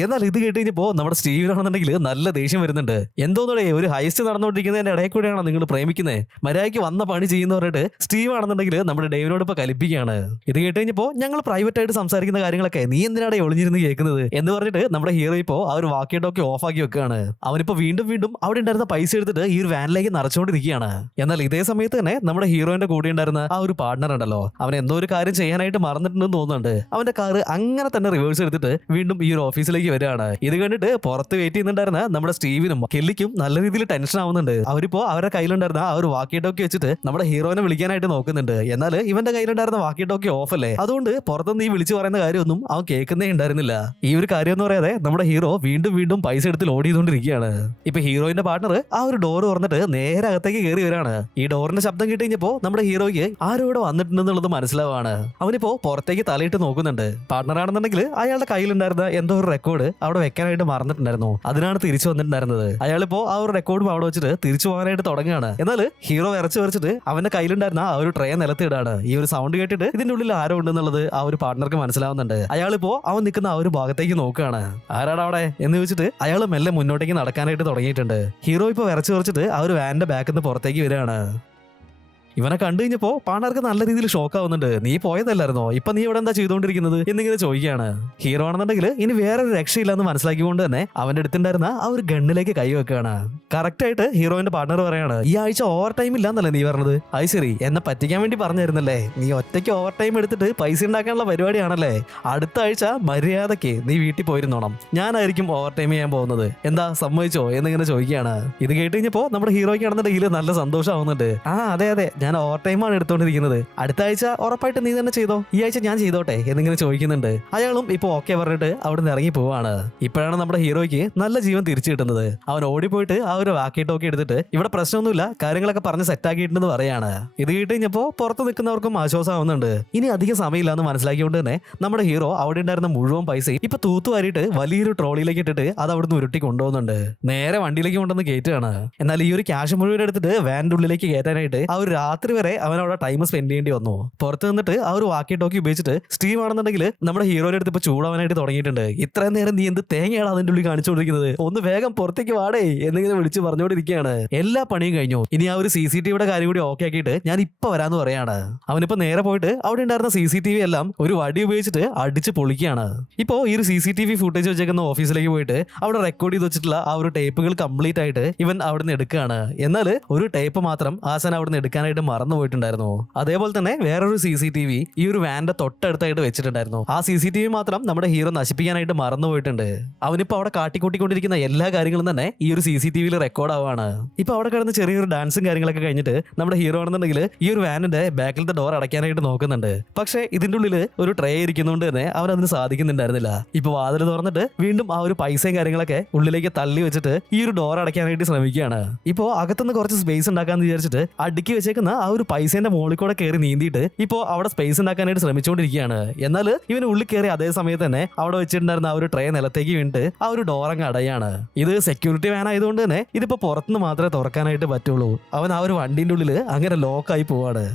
എന്നാൽ ഇത് കേട്ട് കഴിഞ്ഞപ്പോ നമ്മുടെ സ്റ്റീവിനാണെന്നുണ്ടെങ്കിൽ നല്ല ദേഷ്യം വരുന്നുണ്ട്. എന്തോന്നേ ഒരു ഹൈസ്റ്റ് നടന്നുകൊണ്ടിരിക്കുന്നതിന്റെ ഇടയിൽ കൂടെയാണോ നിങ്ങൾ പ്രേമിക്കുന്നത്, മര്യാദയ്ക്ക് വന്ന പണി ചെയ്യുന്ന പറഞ്ഞിട്ട് സ്റ്റീവ് ആണെന്നുണ്ടെങ്കിൽ നമ്മുടെ ഡേവിനോട് ഇപ്പൊ കലിപ്പിക്കുകയാണ്. ഇത് കേട്ട് കഴിഞ്ഞപ്പോ ഞങ്ങൾ പ്രൈവറ്റ് ആയിട്ട് സംസാരിക്കുന്ന കാര്യങ്ങളൊക്കെ നീ എന്തിനാണ് ഒളിഞ്ഞിരുന്ന് കേൾക്കുന്നത് എന്ന് പറഞ്ഞിട്ട് നമ്മുടെ ഹീറോ ഇപ്പോ ആ ഒരു വാക്കി ടോക്കി ഓഫ് ആക്കി വെക്കുകയാണ്. അവനിപ്പോ വീണ്ടും വീണ്ടും അവിടെ ഉണ്ടായിരുന്ന പൈസ എടുത്തിട്ട് ഈ ഒരു വാനിലേക്ക് നിറച്ചുകൊണ്ടിരിക്കുകയാണ്. എന്നാൽ ഇതേ സമയത്ത് തന്നെ നമ്മുടെ ഹീറോയിന്റെ കൂടെ ഉണ്ടായിരുന്ന ആ ഒരു പാർട്ണർ ഉണ്ടല്ലോ, അവൻ എന്തോ ഒരു കാര്യം ചെയ്യാനായിട്ട് മറന്നിട്ടുണ്ടെന്ന് തോന്നുന്നുണ്ട്. അവന്റെ കാറ് അങ്ങനെ തന്നെ റിവേഴ്സ് എടുത്തിട്ട് വീണ്ടും ഈ ഒരു ഓഫീസിലേക്ക് വരികയാണ്. ഇത് കണ്ടിട്ട് പുറത്ത് വെയിറ്റ് ചെയ്യുന്നുണ്ടായിരുന്ന നമ്മുടെ സ്റ്റീവിനും കെല്ലിക്കും നല്ല രീതിയിൽ ടെൻഷൻ ആവുന്നുണ്ട്. അവരിപ്പോ അവരുടെ കയ്യിലുണ്ടായിരുന്ന ആ ഒരു വാക്കി ടോക്കി വെച്ചിട്ട് നമ്മുടെ ഹീറോനെ വിളിക്കാനായിട്ട് നോക്കുന്നുണ്ട്. എന്നാൽ ഇവന്റെ കയ്യിലുണ്ടായിരുന്ന വാക്കി ടോക്കി ഓഫ് അല്ലേ, അതുകൊണ്ട് പുറത്തുനിന്ന് ഈ വിളിച്ചു പറയുന്ന കാര്യമൊന്നും അവൻ കേൾക്കുന്നേ ഉണ്ടായിരുന്നില്ല. ഈ ഒരു കാര്യം എന്ന് പറയാതെ നമ്മുടെ ഹീറോ വീണ്ടും വീണ്ടും പൈസ എടുത്ത് ലോഡ് ചെയ്തുകൊണ്ടിരിക്കുകയാണ്. ഇപ്പൊ ഹീറോയിന്റെ പാർട്ണർ ആ ഒരു ഡോർ തുറന്നിട്ട് നേരെ അകത്തേക്ക് കയറി വരാണ്. ഈ ഡോറിന്റെ ശബ്ദം കേട്ട് കഴിഞ്ഞപ്പോ നമ്മുടെ ഹീറോയ്ക്ക് ആരും ഇവിടെ വന്നിട്ടുണ്ടെന്നുള്ളത് മനസ്സിലാവാണ്. അവനിപ്പോ പുറത്തേക്ക് തലയിട്ട് നോക്കുന്നുണ്ട്. പാർട്ണർ ആണെന്നുണ്ടെങ്കിൽ അയാളുടെ കയ്യിലുണ്ടായിരുന്ന എന്തോ ഒരു റെക്കോർഡ് അവിടെ വെക്കാനായിട്ട് മറന്നിട്ടുണ്ടായിരുന്നു. അതിനാണ് തിരിച്ചു വന്നിട്ടുണ്ടായിരുന്നത്. അയാളിപ്പോ ആ ഒരു റെക്കോർഡും അവിടെ വെച്ചിട്ട് തിരിച്ചു പോകാനായിട്ട് തുടങ്ങുകയാണ്. എന്നാൽ ഹീറോ വിറച്ച് വരച്ചിട്ട് അവന്റെ കയ്യിലുണ്ടായിരുന്ന ആ ഒരു ട്രേ നിലത്തിടാണ്. ഈ ഒരു സൗണ്ട് കേട്ടിട്ട് ഇതിന്റെ ഉള്ളിൽ ആരോ ഉണ്ടെന്നുള്ളത് ആ ഒരു പാർട്ണർക്ക് മനസ്സിലാവുന്നുണ്ട്. അയാളിപ്പോ അവൻ നിൽക്കുന്ന ആ ഒരു ഭാഗത്തേക്ക് നോക്കുകയാണ്. ആരാടാ അവിടെ എന്ന് ചോദിച്ചിട്ട് അയാൾ മെല്ലെ മുന്നോട്ടേക്ക് നടക്കാനായിട്ട് തുടങ്ങിയിട്ടുണ്ട്. ഹീറോ ഇപ്പൊ വിറച്ച് വരച്ചിട്ട് ആ ഒരു വാനിന്റെ ബാക്കിൽ നിന്ന് പുറത്തേക്ക് വരികയാണ്. ഇവനെ കണ്ടു കഴിഞ്ഞപ്പോ പാണർക്ക് നല്ല രീതിയിൽ ഷോക്ക് ആവുന്നുണ്ട്. നീ പോയതല്ലായിരുന്നോ, ഇപ്പൊ നീ ഇവിടെ എന്താ ചെയ്തുകൊണ്ടിരിക്കുന്നത് എന്നിങ്ങനെ ചോദിക്കുകയാണ്. ഹീറോ ആണെന്നുണ്ടെങ്കിൽ ഇനി വേറൊരു രക്ഷയില്ലെന്ന് മനസ്സിലാക്കിക്കൊണ്ട് തന്നെ അവന്റെ അടുത്തുണ്ടായിരുന്ന ആ ഒരു ഗണ്ണിലേക്ക് കൈ വെക്കുകയാണ്. കറക്റ്റ് ആയിട്ട് ഹീറോയിന്റെ പാർട്ണർ പറയാണ്, ഈ ആഴ്ച ഓവർ ടൈം ഇല്ലാന്നല്ലേ നീ പറഞ്ഞത്. അത് ശരി, എന്നെ പറ്റിക്കാൻ വേണ്ടി പറഞ്ഞിരുന്നല്ലേ. നീ ഒറ്റയ്ക്ക് ഓവർ ടൈം എടുത്തിട്ട് പൈസ ഉണ്ടാക്കാനുള്ള പരിപാടിയാണല്ലേ. അടുത്ത ആഴ്ച മര്യാദയ്ക്ക് നീ വീട്ടിൽ പോയിരുന്നോണം. ഞാനായിരിക്കും ഓവർ ടൈം ചെയ്യാൻ പോകുന്നത്. എന്താ സമ്മതിച്ചോ എന്നിങ്ങനെ ചോദിക്കുകയാണ്. ഇത് കേട്ട് കഴിഞ്ഞപ്പോ നമ്മുടെ ഹീറോയ്ക്ക് ആണെന്നുണ്ടെങ്കിൽ നല്ല സന്തോഷമാവുന്നുണ്ട്. ആ അതെ അതെ, ഞാൻ ഓവർ ടൈമാണ് എടുത്തോണ്ടിരിക്കുന്നത്. അടുത്ത ആഴ്ച ഉറപ്പായിട്ട് നീ തന്നെ ചെയ്തോ, ഈ ആഴ്ച ഞാൻ ചെയ്തോട്ടെ എന്നിങ്ങനെ ചോദിക്കുന്നുണ്ട്. അയാളും ഇപ്പൊ ഓക്കെ പറഞ്ഞിട്ട് അവിടെ നിന്ന് ഇറങ്ങി പോവാണ്. ഇപ്പോഴാണ് നമ്മുടെ ഹീറോയ്ക്ക് നല്ല ജീവൻ തിരിച്ചു കിട്ടുന്നത്. അവൻ ഓടിപ്പോയിട്ട് ആ ഒരു വാക്കി ടോക്കി എടുത്തിട്ട് ഇവിടെ പ്രശ്നമൊന്നുമില്ല, കാര്യങ്ങളൊക്കെ പറഞ്ഞ് സെറ്റാക്കിയിട്ടുണ്ടെന്ന് പറയാണ്. ഇത് കേട്ട് കഴിഞ്ഞപ്പോ പുറത്ത് നിൽക്കുന്നവർക്കും ആശ്വാസമാവുന്നുണ്ട്. ഇനി അധികം സമയമില്ലാന്ന് മനസ്സിലാക്കിയോണ്ട് തന്നെ നമ്മുടെ ഹീറോ അവിടെ ഉണ്ടായിരുന്ന മുഴുവൻ പൈസയും ഇപ്പൊ തൂത്തുവാരിയിട്ട് വലിയൊരു ട്രോളിയിലേക്ക് ഇട്ടിട്ട് അത് അവിടുന്ന് ഉരുട്ടി കൊണ്ടുപോകുന്നുണ്ട്. നേരെ വണ്ടിയിലേക്ക് കൊണ്ടുവന്ന് കയറ്റുകയാണ്. എന്നാൽ ഈ ഒരു ക്യാഷ് മുഴുവൻ എടുത്തിട്ട് വാനിന്റെ ഉള്ളിലേക്ക് കയറ്റാനായിട്ട് ആ ഒരു രാത്രി വരെ അവൻ അവിടെ ടൈം സ്പെൻഡ് ചെയ്യേണ്ടി വന്നു. പുറത്ത് നിന്നിട്ട് ആ ഒരു വാക്കി ടോക്കി ഉപയോഗിച്ചിട്ട് സ്റ്റീവ് ആണെന്നുണ്ടെങ്കിൽ നമ്മുടെ ഹീറോയുടെ അടുത്ത് ഇപ്പൊ ചൂടാവാനായിട്ട് തുടങ്ങിയിട്ടുണ്ട്. ഇത്രയും നേരം നീ എന്ത് തേങ്ങയാണ് അതിന്റെ ഉള്ളിൽ കാണിച്ചുകൊണ്ടിരിക്കുന്നത്, ഒന്ന് വേഗം പുറത്തേക്ക് വാടേ എന്നിങ്ങനെ വിളിച്ച് പറഞ്ഞുകൊണ്ടിരിക്കുകയാണ്. എല്ലാ പണിയും കഴിഞ്ഞു, ഇനി ആ ഒരു CCTV കാര്യം കൂടി ഓക്കെ ആക്കിയിട്ട് ഞാൻ ഇപ്പൊ വരാന്ന് പറയാണ്. അവനിപ്പോ നേരെ പോയിട്ട് അവിടെ ഉണ്ടായിരുന്ന CCTV എല്ലാം ഒരു വടി ഉപയോഗിച്ചിട്ട് അടിച്ച് പൊളിക്കുകയാണ്. ഇപ്പോ ഈ ഒരു CCTV ഫുട്ടേജ് വെച്ചേക്കുന്ന ഓഫീസിലേക്ക് പോയിട്ട് അവിടെ റെക്കോർഡ് ചെയ്ത് വെച്ചിട്ടുള്ള ആ ഒരു ടേപ്പുകൾ കംപ്ലീറ്റ് ആയിട്ട് ഇവൻ അവിടുന്ന് എടുക്കുകയാണ്. എന്നാൽ ഒരു ടേപ്പ് മാത്രം ആശാൻ അവിടുന്ന് എടുക്കാനായിട്ട് മറന്നു പോയിട്ടുണ്ടായിരുന്നു. അതേപോലെ തന്നെ വേറൊരു CCTV ഈ ഒരു വാന്റെ തൊട്ടടുത്തായിട്ട് വെച്ചിട്ടുണ്ടായിരുന്നു. ആ CCTV മാത്രം നമ്മുടെ ഹീറോ നശിപ്പിക്കാനായിട്ട് മറന്നു പോയിട്ടുണ്ട്. അവനിപ്പോ അവിടെ കാട്ടിക്കൂട്ടിക്കൊണ്ടിരിക്കുന്ന എല്ലാ കാര്യങ്ങളും തന്നെ ഈ ഒരു CCTVയിൽ റെക്കോർഡ് ആവാണ്. ഇപ്പൊ അവിടെ കിടന്ന് ചെറിയൊരു ഡാൻസും കാര്യങ്ങളൊക്കെ കഴിഞ്ഞിട്ട് നമ്മുടെ ഹീറോ ആണെന്നുണ്ടെങ്കിൽ ഈ ഒരു വാനിന്റെ ബാക്കിലത്തെ ഡോർ അടയ്ക്കാനായിട്ട് നോക്കുന്നുണ്ട്. പക്ഷേ ഇതിന്റെ ഉള്ളിൽ ഒരു ട്രേ ഇരിക്കുന്നതുകൊണ്ട് തന്നെ അവൻ അതിന് സാധിക്കുന്നുണ്ടായിരുന്നില്ല. ഇപ്പൊ വാതിൽ തുറന്നിട്ട് വീണ്ടും ആ ഒരു പൈസയും കാര്യങ്ങളൊക്കെ ഉള്ളിലേക്ക് തള്ളി വെച്ചിട്ട് ഈ ഒരു ഡോർ അടയ്ക്കാനായിട്ട് ശ്രമിക്കുകയാണ്. ഇപ്പോ അകത്തുനിന്ന് കുറച്ച് സ്പേസ് ഉണ്ടാക്കാന്ന് വിചാരിച്ചിട്ട് അടുക്കി വെച്ചേക്കുന്ന ആ ഒരു പൈസേന്റെ മുകളിൽ കൂടെ കയറി നീന്തിയിട്ട് ഇപ്പോ അവിടെ സ്പേസ് ഉണ്ടാക്കാനായിട്ട് ശ്രമിച്ചുകൊണ്ടിരിക്കുകയാണ്. എന്നാൽ ഇവന് ഉള്ളിൽ കയറി അതേ സമയത്ത് തന്നെ അവിടെ വെച്ചിട്ടുണ്ടായിരുന്ന ആ ഒരു ട്രേ നിലത്തേക്ക് വീണിട്ട് ആ ഒരു ഡോർ അങ്ങ് അടയാണ്. ഇത് സെക്യൂരിറ്റി വാൻ ആയതുകൊണ്ട് തന്നെ ഇതിപ്പോ പുറത്തുനിന്ന് മാത്രമേ തുറക്കാനായിട്ട് പറ്റുള്ളൂ. അവൻ ആ ഒരു വണ്ടിന്റെ ഉള്ളിൽ അങ്ങനെ ലോക്കായി പോവാണ്.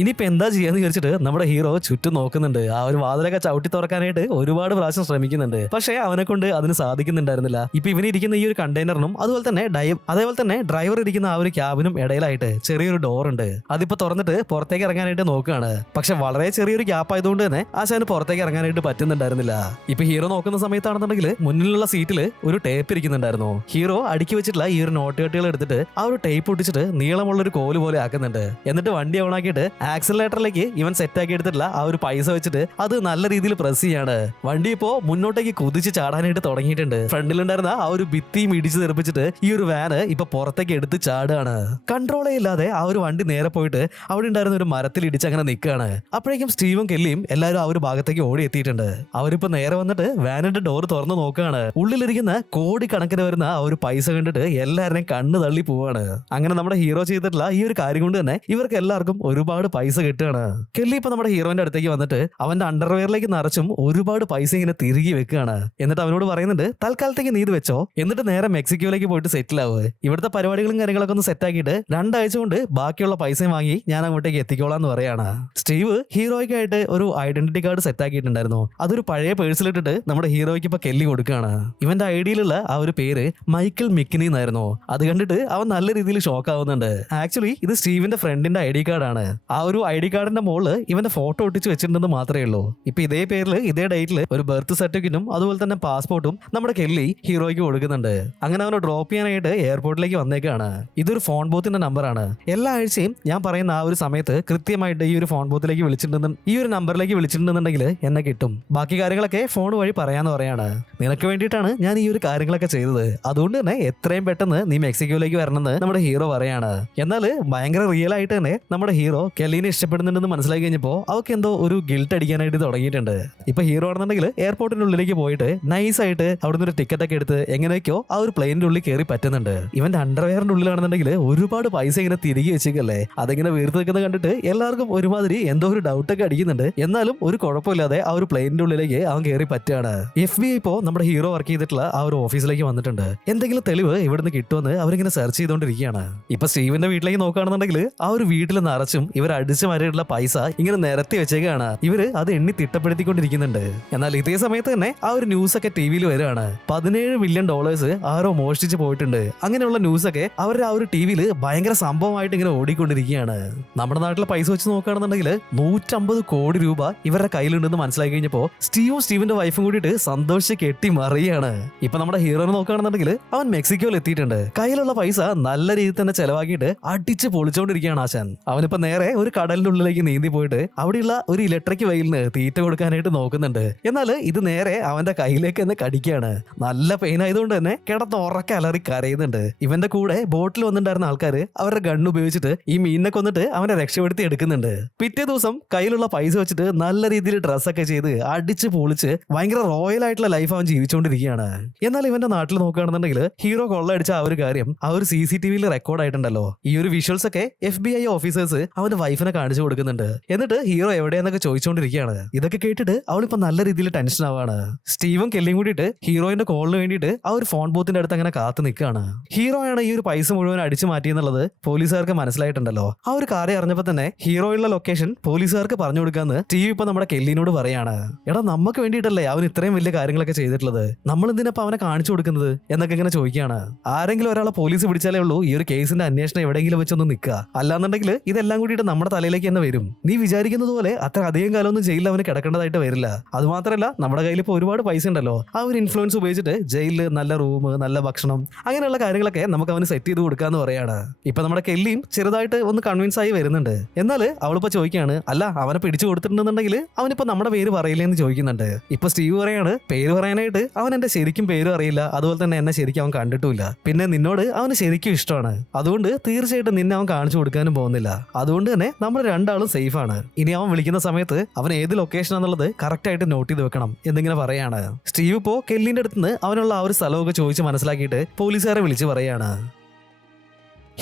ഇനിയിപ്പോൾ എന്താ ചെയ്യാന്ന് വിചാരിച്ചിട്ട് നമ്മുടെ ഹീറോ ചുറ്റും നോക്കുന്നുണ്ട്. ആ ഒരു വാതിലൊക്കെ ചവിട്ടി തുറക്കാനായിട്ട് ഒരുപാട് പ്രാവശ്യം ശ്രമിക്കുന്നുണ്ട്. പക്ഷേ അവനെ കൊണ്ട് അതിന് സാധിക്കുന്നുണ്ടായിരുന്നില്ല. ഇപ്പൊ ഇവനിരിക്കുന്ന ഈ ഒരു കണ്ടെയ്നറിനും അതേപോലെ തന്നെ ഡ്രൈവർ ഇരിക്കുന്ന ആ ഒരു ക്യാബിനും ഇടയിലായിട്ട് ചെറിയൊരു ഡോർ ഉണ്ട്. അതിപ്പോ തുറന്നിട്ട് പുറത്തേക്ക് ഇറങ്ങാനായിട്ട് നോക്കുകയാണ്. പക്ഷെ വളരെ ചെറിയൊരു ഗ്യാപ്പ് ആയതുകൊണ്ട് തന്നെ ആശാന് പുറത്തേക്ക് ഇറങ്ങാനായിട്ട് പറ്റുന്നുണ്ടായിരുന്നില്ല. ഇപ്പൊ ഹീറോ നോക്കുന്ന സമയത്താണെന്നുണ്ടെങ്കിൽ മുന്നിലുള്ള സീറ്റിൽ ഒരു ടേപ്പ് ഇരിക്കുന്നുണ്ടായിരുന്നു. ഹീറോ അടുക്കി വെച്ചിട്ടുള്ള ഈ ഒരു നോട്ട് കെട്ടുകൾ എടുത്തിട്ട് ആ ഒരു ടേപ്പ് ഒട്ടിച്ചിട്ട് നീളമുള്ള ഒരു കോല് പോലെ ആക്കുന്നുണ്ട്. എന്നിട്ട് വണ്ടി ഓണാക്കിയിട്ട് ആക്സിലറേറ്ററിലേക്ക് ഇവൻ സെറ്റ് ആക്കി എടുത്തിട്ടുള്ള ആ ഒരു പൈസ വെച്ചിട്ട് അത് നല്ല രീതിയിൽ പ്രസ് ചെയ്യാണ്. വണ്ടി ഇപ്പോ മുന്നോട്ടേക്ക് കുതിച്ച് ചാടാനായിട്ട് തുടങ്ങിയിട്ടുണ്ട്. ഫ്രണ്ടിലുണ്ടായിരുന്ന ആ ഒരു ഭിത്തിയും ഇടിച്ചു തെറിപ്പിച്ചിട്ട് ഈ ഒരു വാന് ഇപ്പൊ പുറത്തേക്ക് എടുത്ത് ചാടുകയാണ്. കൺട്രോളേ ഇല്ലാതെ ആ ഒരു വണ്ടി നേരെ പോയിട്ട് അവിടെ ഉണ്ടായിരുന്ന ഒരു മരത്തിൽ ഇടിച്ച് അങ്ങനെ നിൽക്കുകയാണ്. അപ്പോഴേക്കും സ്റ്റീവും കെല്ലിയും എല്ലാവരും ആ ഒരു ഭാഗത്തേക്ക് ഓടി എത്തിയിട്ടുണ്ട്. അവരിപ്പോ നേരെ വന്നിട്ട് വാനിന്റെ ഡോർ തുറന്ന് നോക്കുകയാണ്. ഉള്ളിലിരിക്കുന്ന കോടിക്കണക്കിന് വരുന്ന ആ ഒരു പൈസ കണ്ടിട്ട് എല്ലാവരെയും കണ്ണ് തള്ളി പോവാണ്. അങ്ങനെ നമ്മുടെ ഹീറോ ചെയ്തിട്ടുള്ള ഈ ഒരു കാര്യം കൊണ്ട് തന്നെ ഇവർക്ക് എല്ലാവർക്കും ഒരുപാട് പൈസ കിട്ടുകയാണ്. കെല്ലി ഇപ്പൊ നമ്മുടെ ഹീറോന്റെ അടുത്തേക്ക് വന്നിട്ട് അവന്റെ അണ്ടർവെയറിലേക്ക് നിറച്ചും ഒരുപാട് പൈസ ഇങ്ങനെ തിരികെ വെക്കുകയാണ്. എന്നിട്ട് അവനോട് പറയുന്നുണ്ട്, തൽക്കാലത്തേക്ക് നീ ഇത് വെച്ചോ, എന്നിട്ട് നേരെ മെക്സിക്കോയിലേക്ക് പോയിട്ട് സെറ്റിൽ ആവുക. ഇവിടുത്തെ പരിപാടികളും കാര്യങ്ങളൊക്കെ ഒന്ന് സെറ്റ് ആക്കിയിട്ട് 2 ആഴ്ച കൊണ്ട് ബാക്കിയുള്ള പൈസയും വാങ്ങി ഞാൻ അങ്ങോട്ടേക്ക് എത്തിക്കോളാം എന്ന് പറയാണ്. സ്റ്റീവ് ഹീറോയ്ക്കായിട്ട് ഒരു ഐഡന്റിറ്റി കാർഡ് സെറ്റ് ആക്കിയിട്ടുണ്ടായിരുന്നു. അതൊരു പഴയ പേഴ്സിലിട്ടിട്ട് നമ്മുടെ ഹീറോയ്ക്ക് ഇപ്പൊ കെല്ലി കൊടുക്കുകയാണ്. ഇവന്റെ ഐഡിയിലുള്ള ആ ഒരു പേര് മൈക്കിൾ മിക്കിനി എന്നായിരുന്നു. അത് കണ്ടിട്ട് അവൻ നല്ല രീതിയിൽ ഷോക്ക് ആവുന്നുണ്ട്. ആക്ച്വലി ഇത് സ്റ്റീവിന്റെ ഫ്രണ്ടിന്റെ ID കാർഡാണ്. ആ ഒരു ID കാർഡിന്റെ മുകളിൽ ഇവന്റെ ഫോട്ടോ ഒട്ടിച്ച് വെച്ചിട്ടുണ്ടെന്ന് മാത്രമേ ഉള്ളൂ. ഇപ്പൊ ഇതേ പേരിൽ ഇതേ ഡേറ്റിൽ ഒരു ബർത്ത് സർട്ടിഫിക്കറ്റും അതുപോലെ തന്നെ പാസ്പോർട്ടും നമ്മുടെ കെല്ലി ഹീറോയ്ക്ക് കൊടുക്കുന്നുണ്ട്. അങ്ങനെ അവനെ ഡ്രോപ്പ് ചെയ്യാനായിട്ട് എയർപോർട്ടിലേക്ക് വന്നേക്കാണ്. ഇതൊരു ഫോൺ ബൂത്തിന്റെ നമ്പറാണ്. എല്ലാ ആഴ്ചയും ഞാൻ പറയുന്ന ആ ഒരു സമയത്ത് കൃത്യമായിട്ട് ഈ ഒരു ഫോൺ ബൂത്തിലേക്ക് ഈ ഒരു നമ്പറിലേക്ക് വിളിച്ചിട്ടുണ്ടെന്നുണ്ടെങ്കിൽ എന്നെ കിട്ടും. ബാക്കി കാര്യങ്ങളൊക്കെ ഫോൺ വഴി പറയാന്ന് പറയാണ്. നിനക്ക് വേണ്ടിയിട്ടാണ് ഞാൻ ഈ ഒരു കാര്യങ്ങളൊക്കെ ചെയ്തത്. അതുകൊണ്ട് തന്നെ എത്രയും പെട്ടെന്ന് നീ മെക്സിക്കോയിലേക്ക് വരണമെന്ന് നമ്മുടെ ഹീറോ പറയാണ്. എന്നാൽ ഭയങ്കര റിയൽ ആയിട്ട് തന്നെ നമ്മുടെ ഹീറോ കെല്ലിനെ ഇഷ്ടപ്പെടുന്നുണ്ടെന്ന് മനസ്സിലാക്കി കഴിഞ്ഞപ്പോൾ അവർക്ക് എന്തോ ഒരു ഗിൽട്ട് അടിക്കാനായിട്ട് തുടങ്ങിയിട്ടുണ്ട്. ഇപ്പൊ ഹീറോ ആണെന്നുണ്ടെങ്കിൽ എയർപോർട്ടിന്റെ ഉള്ളിലേക്ക് പോയിട്ട് നൈസ് ആയിട്ട് അവിടുന്ന് ഒരു ടിക്കറ്റ് ഒക്കെ എടുത്ത് എങ്ങനെയൊക്കെയോ ആ ഒരു പ്ലെയിനിന്റെ ഉള്ളിൽ കയറി പറ്റുന്നുണ്ട്. ഇവന്റെ അണ്ടർവെയറിന്റെ ഉള്ളിലാണെന്നുണ്ടെങ്കിൽ ഒരുപാട് പൈസ ഇങ്ങനെ തിരികെ വെച്ചേക്കല്ലേ. അതിങ്ങനെ വീർത്ത് നിൽക്കുന്നത് കണ്ടിട്ട് എല്ലാവർക്കും ഒരുമാതിരി എന്തോ ഒരു ഡൗട്ട് ഒക്കെ അടിക്കുന്നുണ്ട്. എന്നാലും ഒരു കുഴപ്പമില്ലാതെ ആ ഒരു പ്ലെയിനിന്റെ ഉള്ളിലേക്ക് അവൻ കയറി പറ്റുകയാണ്. FBI ഇപ്പോ നമ്മുടെ ഹീറോ വർക്ക് ചെയ്തിട്ടുള്ള ആ ഒരു ഓഫീസിലേക്ക് വന്നിട്ടുണ്ട്. എന്തെങ്കിലും തെളിവ് ഇവിടുന്ന് കിട്ടുമെന്ന് അവരിങ്ങനെ സെർച്ച് ചെയ്തുകൊണ്ടിരിക്കുകയാണ്. ഇപ്പൊ സ്റ്റീവിന്റെ വീട്ടിലേക്ക് നോക്കുകയാണെന്നുണ്ടെങ്കിൽ ആ ഒരു വീട്ടിൽ നിറച്ചും ഇവർ അടിച്ചു മാറിയിട്ടുള്ള പൈസ ഇങ്ങനെ നിരത്തി വെച്ചേക്കാണ്. ഇവര് അത് എണ്ണി തിട്ടപ്പെടുത്തിക്കൊണ്ടിരിക്കുന്നുണ്ട്. എന്നാൽ ഇതേ സമയത്ത് തന്നെ ആ ഒരു ന്യൂസ് ഒക്കെ ടിവിയിൽ വരികയാണ്. $17 മില്യൺ ആരോ മോഷ്ടിച്ച് പോയിട്ടുണ്ട്. അങ്ങനെയുള്ള ന്യൂസ് ഒക്കെ അവരുടെ ആ ഒരു ടിവിയിൽ ഭയങ്കര സംഭവമായിട്ട് ഇങ്ങനെ ഓടിക്കൊണ്ടിരിക്കുകയാണ്. നമ്മുടെ നാട്ടിലെ പൈസ വെച്ച് നോക്കുകയാണെന്നുണ്ടെങ്കിൽ 150 കോടി രൂപ ഇവരുടെ കയ്യിലുണ്ടെന്ന് മനസ്സിലാക്കി കഴിഞ്ഞപ്പോൾ സ്റ്റീവിന്റെ വൈഫും കൂടിയിട്ട് സന്തോഷിച്ച് കെട്ടി മറിയാണ്. ഇപ്പൊ നമ്മുടെ ഹീറോനെ നോക്കുകയാണെന്നുണ്ടെങ്കിൽ അവൻ മെക്സിക്കോയിൽ എത്തിയിട്ടുണ്ട്. കയ്യിലുള്ള പൈസ നല്ല രീതിയിൽ തന്നെ ചെലവാക്കിയിട്ട് അടിച്ച് പൊളിച്ചോണ്ടിരിക്കുകയാണ് ആശാൻ. അവനിപ്പോ നേരെ ഒരു കടലിന്റെ ഉള്ളിലേക്ക് നീന്തി പോയിട്ട് അവിടെയുള്ള ഒരു ഇലക്ട്രിക് വെയിലിന് തീറ്റ കൊടുക്കാനായിട്ട് നോക്കുന്നുണ്ട്. എന്നാൽ ഇത് നേരെ അവന്റെ കയ്യിലേക്ക് തന്നെ കടിക്കുകയാണ്. നല്ല പെയിൻ ആയതുകൊണ്ട് തന്നെ കിടന്ന് ഉറക്കെ അലറി കരയുന്നുണ്ട്. ഇവന്റെ കൂടെ ബോട്ടിൽ വന്നിട്ടുണ്ടായിരുന്ന ആൾക്കാർ അവരുടെ ഗണ്ണ് ഉപയോഗിച്ചിട്ട് ഈ മീനിനെ കൊന്നിട്ട് അവനെ രക്ഷപ്പെടുത്തി എടുക്കുന്നുണ്ട്. പിറ്റേ ദിവസം കയ്യിലുള്ള പൈസ വെച്ചിട്ട് നല്ല രീതിയിൽ ഡ്രസ്സൊക്കെ ചെയ്ത് അടിച്ച് പൊളിച്ച് ഭയങ്കര റോയൽ ആയിട്ടുള്ള ലൈഫ് അവൻ ജീവിച്ചുകൊണ്ടിരിക്കുകയാണ്. എന്നാൽ ഇവന്റെ നാട്ടിൽ നോക്കുകയാണെന്നുണ്ടെങ്കിൽ ഹീറോ കൊള്ളയടിച്ച ആ ഒരു കാര്യം ആ ഒരു CCTVയിൽ റെക്കോർഡ് ആയിട്ടുണ്ടല്ലോ. ഈ ഒരു വിഷ്വൽസ് ഒക്കെ FBI ഓഫീസേഴ്സ് അവന്റെ വൈഫിനെ കാണിച്ചു കൊടുക്കുന്നുണ്ട്. എന്നിട്ട് ഹീറോ എവിടെയെന്നൊക്കെ ചോദിച്ചുകൊണ്ടിരിക്കുകയാണ്. ഇതൊക്കെ കേട്ടിട്ട് അവളിപ്പോ നല്ല രീതിയിൽ ടെൻഷൻ ആവാണ്. സ്റ്റീവും കെല്ലിയും കൂടിയിട്ട് ഹീറോയിന്റെ കോളിന് വേണ്ടിയിട്ട് ആ ഒരു ഫോൺ ബൂത്തിന്റെ അടുത്ത് അങ്ങനെ കാത്തു നിൽക്കുകയാണ്. ഹീറോയാണ് ഈ ഒരു പൈസ മുഴുവൻ അടിച്ചു മാറ്റിയെന്നുള്ളത് പോലീസുകാർക്ക് മനസ്സിലായിട്ടുണ്ടല്ലോ. ആ ഒരു കാര്യം അറിഞ്ഞപ്പോ തന്നെ ഹീറോയുള്ള ലൊക്കേഷൻ പോലീസുകാർക്ക് പറഞ്ഞു കൊടുക്കാന്ന് സ്റ്റീവ് ഇപ്പൊ നമ്മുടെ കെല്ലിനോട് പറയാണ്. എടാ നമുക്ക് വേണ്ടിയിട്ടല്ലേ അവൻ ഇത്രയും വലിയ കാര്യങ്ങളൊക്കെ ചെയ്തിട്ടുള്ളത്, നമ്മൾ എന്തിനപ്പോ അവനെ കാണിച്ചു കൊടുക്കുന്നത് എന്നൊക്കെ ഇങ്ങനെ ചോദിക്കുകയാണ്. ആരെങ്കിലും ഒരാളെ പോലീസ് പിടിച്ചാലേ ഉള്ളൂ ഈ ഒരു കേസിന്റെ അന്വേഷണം എവിടെയെങ്കിലും വെച്ചൊന്ന് നിൽക്കുക. അല്ലാന്നുണ്ടെങ്കിൽ ഇതെല്ലാം കൂടിയിട്ട് നമ്മുടെ തലയിലേക്ക് തന്നെ വരും. നീ വിചാരിക്കുന്നത് പോലെ അത്ര അധികം കാലമൊന്നും ജയിലിൽ അവന് കിടക്കേണ്ടതായിട്ട് വരില്ല. അതുമാത്രമല്ല നമ്മുടെ കയ്യിൽ ഇപ്പോൾ ഒരുപാട് പൈസ ഉണ്ടല്ലോ. ആ ഒരു ഇൻഫ്ലുവൻസ് ഉപയോഗിച്ചിട്ട് ജയിലിൽ നല്ല റൂം, നല്ല ഭക്ഷണം, അങ്ങനെയുള്ള കാര്യങ്ങളൊക്കെ നമുക്ക് അവന് സെറ്റ് ചെയ്ത് കൊടുക്കാന്ന് പറയാണ്. ഇപ്പൊ നമ്മുടെ കെല്ലിയും ചെറുതായിട്ട് ഒന്ന് കൺവിൻസ് ആയി വരുന്നുണ്ട്. എന്നാൽ അവളിപ്പോ ചോദിക്കുകയാണ്, അല്ല അവനെ പിടിച്ചു കൊടുത്തിട്ടുണ്ടെന്നുണ്ടെങ്കിൽ അവനിപ്പോ നമ്മുടെ പേര് പറയില്ലേന്ന് ചോദിക്കുന്നുണ്ട്. ഇപ്പൊ സ്റ്റീവ് പറയാണ്, പേര് പറയാനായിട്ട് അവൻ എന്റെ ശരിക്കും പേരും അറിയില്ല, അതുപോലെ തന്നെ എന്നെ ശരിക്കും അവൻ കണ്ടിട്ടുമില്ല. പിന്നെ നിന്നോട് അവന് ശരിക്കും ഇഷ്ടമാണ്, അതുകൊണ്ട് തീർച്ചയായിട്ടും നിന്നെ അവൻ കാണിച്ചു കൊടുക്കാനും പോകുന്നില്ല. അതുകൊണ്ട് തന്നെ നമ്മൾ രണ്ടാളും സേഫ് ആണ്. ഇനി അവൻ വിളിക്കുന്ന സമയത്ത് അവൻ ഏത് ലൊക്കേഷൻ ആണെന്നുള്ളത് കറക്റ്റ് ആയിട്ട് നോട്ട് ചെയ്ത് വെക്കണം എന്നിങ്ങനെ പറയാണ്. സ്റ്റീവ് ഇപ്പോ കെല്ലിന്റെ അടുത്ത് നിന്ന് അവനുള്ള ആ ഒരു സ്ഥലമൊക്കെ ചോദിച്ച് മനസ്സിലാക്കിയിട്ട് പോലീസുകാരെ വിളിച്ച് പറയാണ്.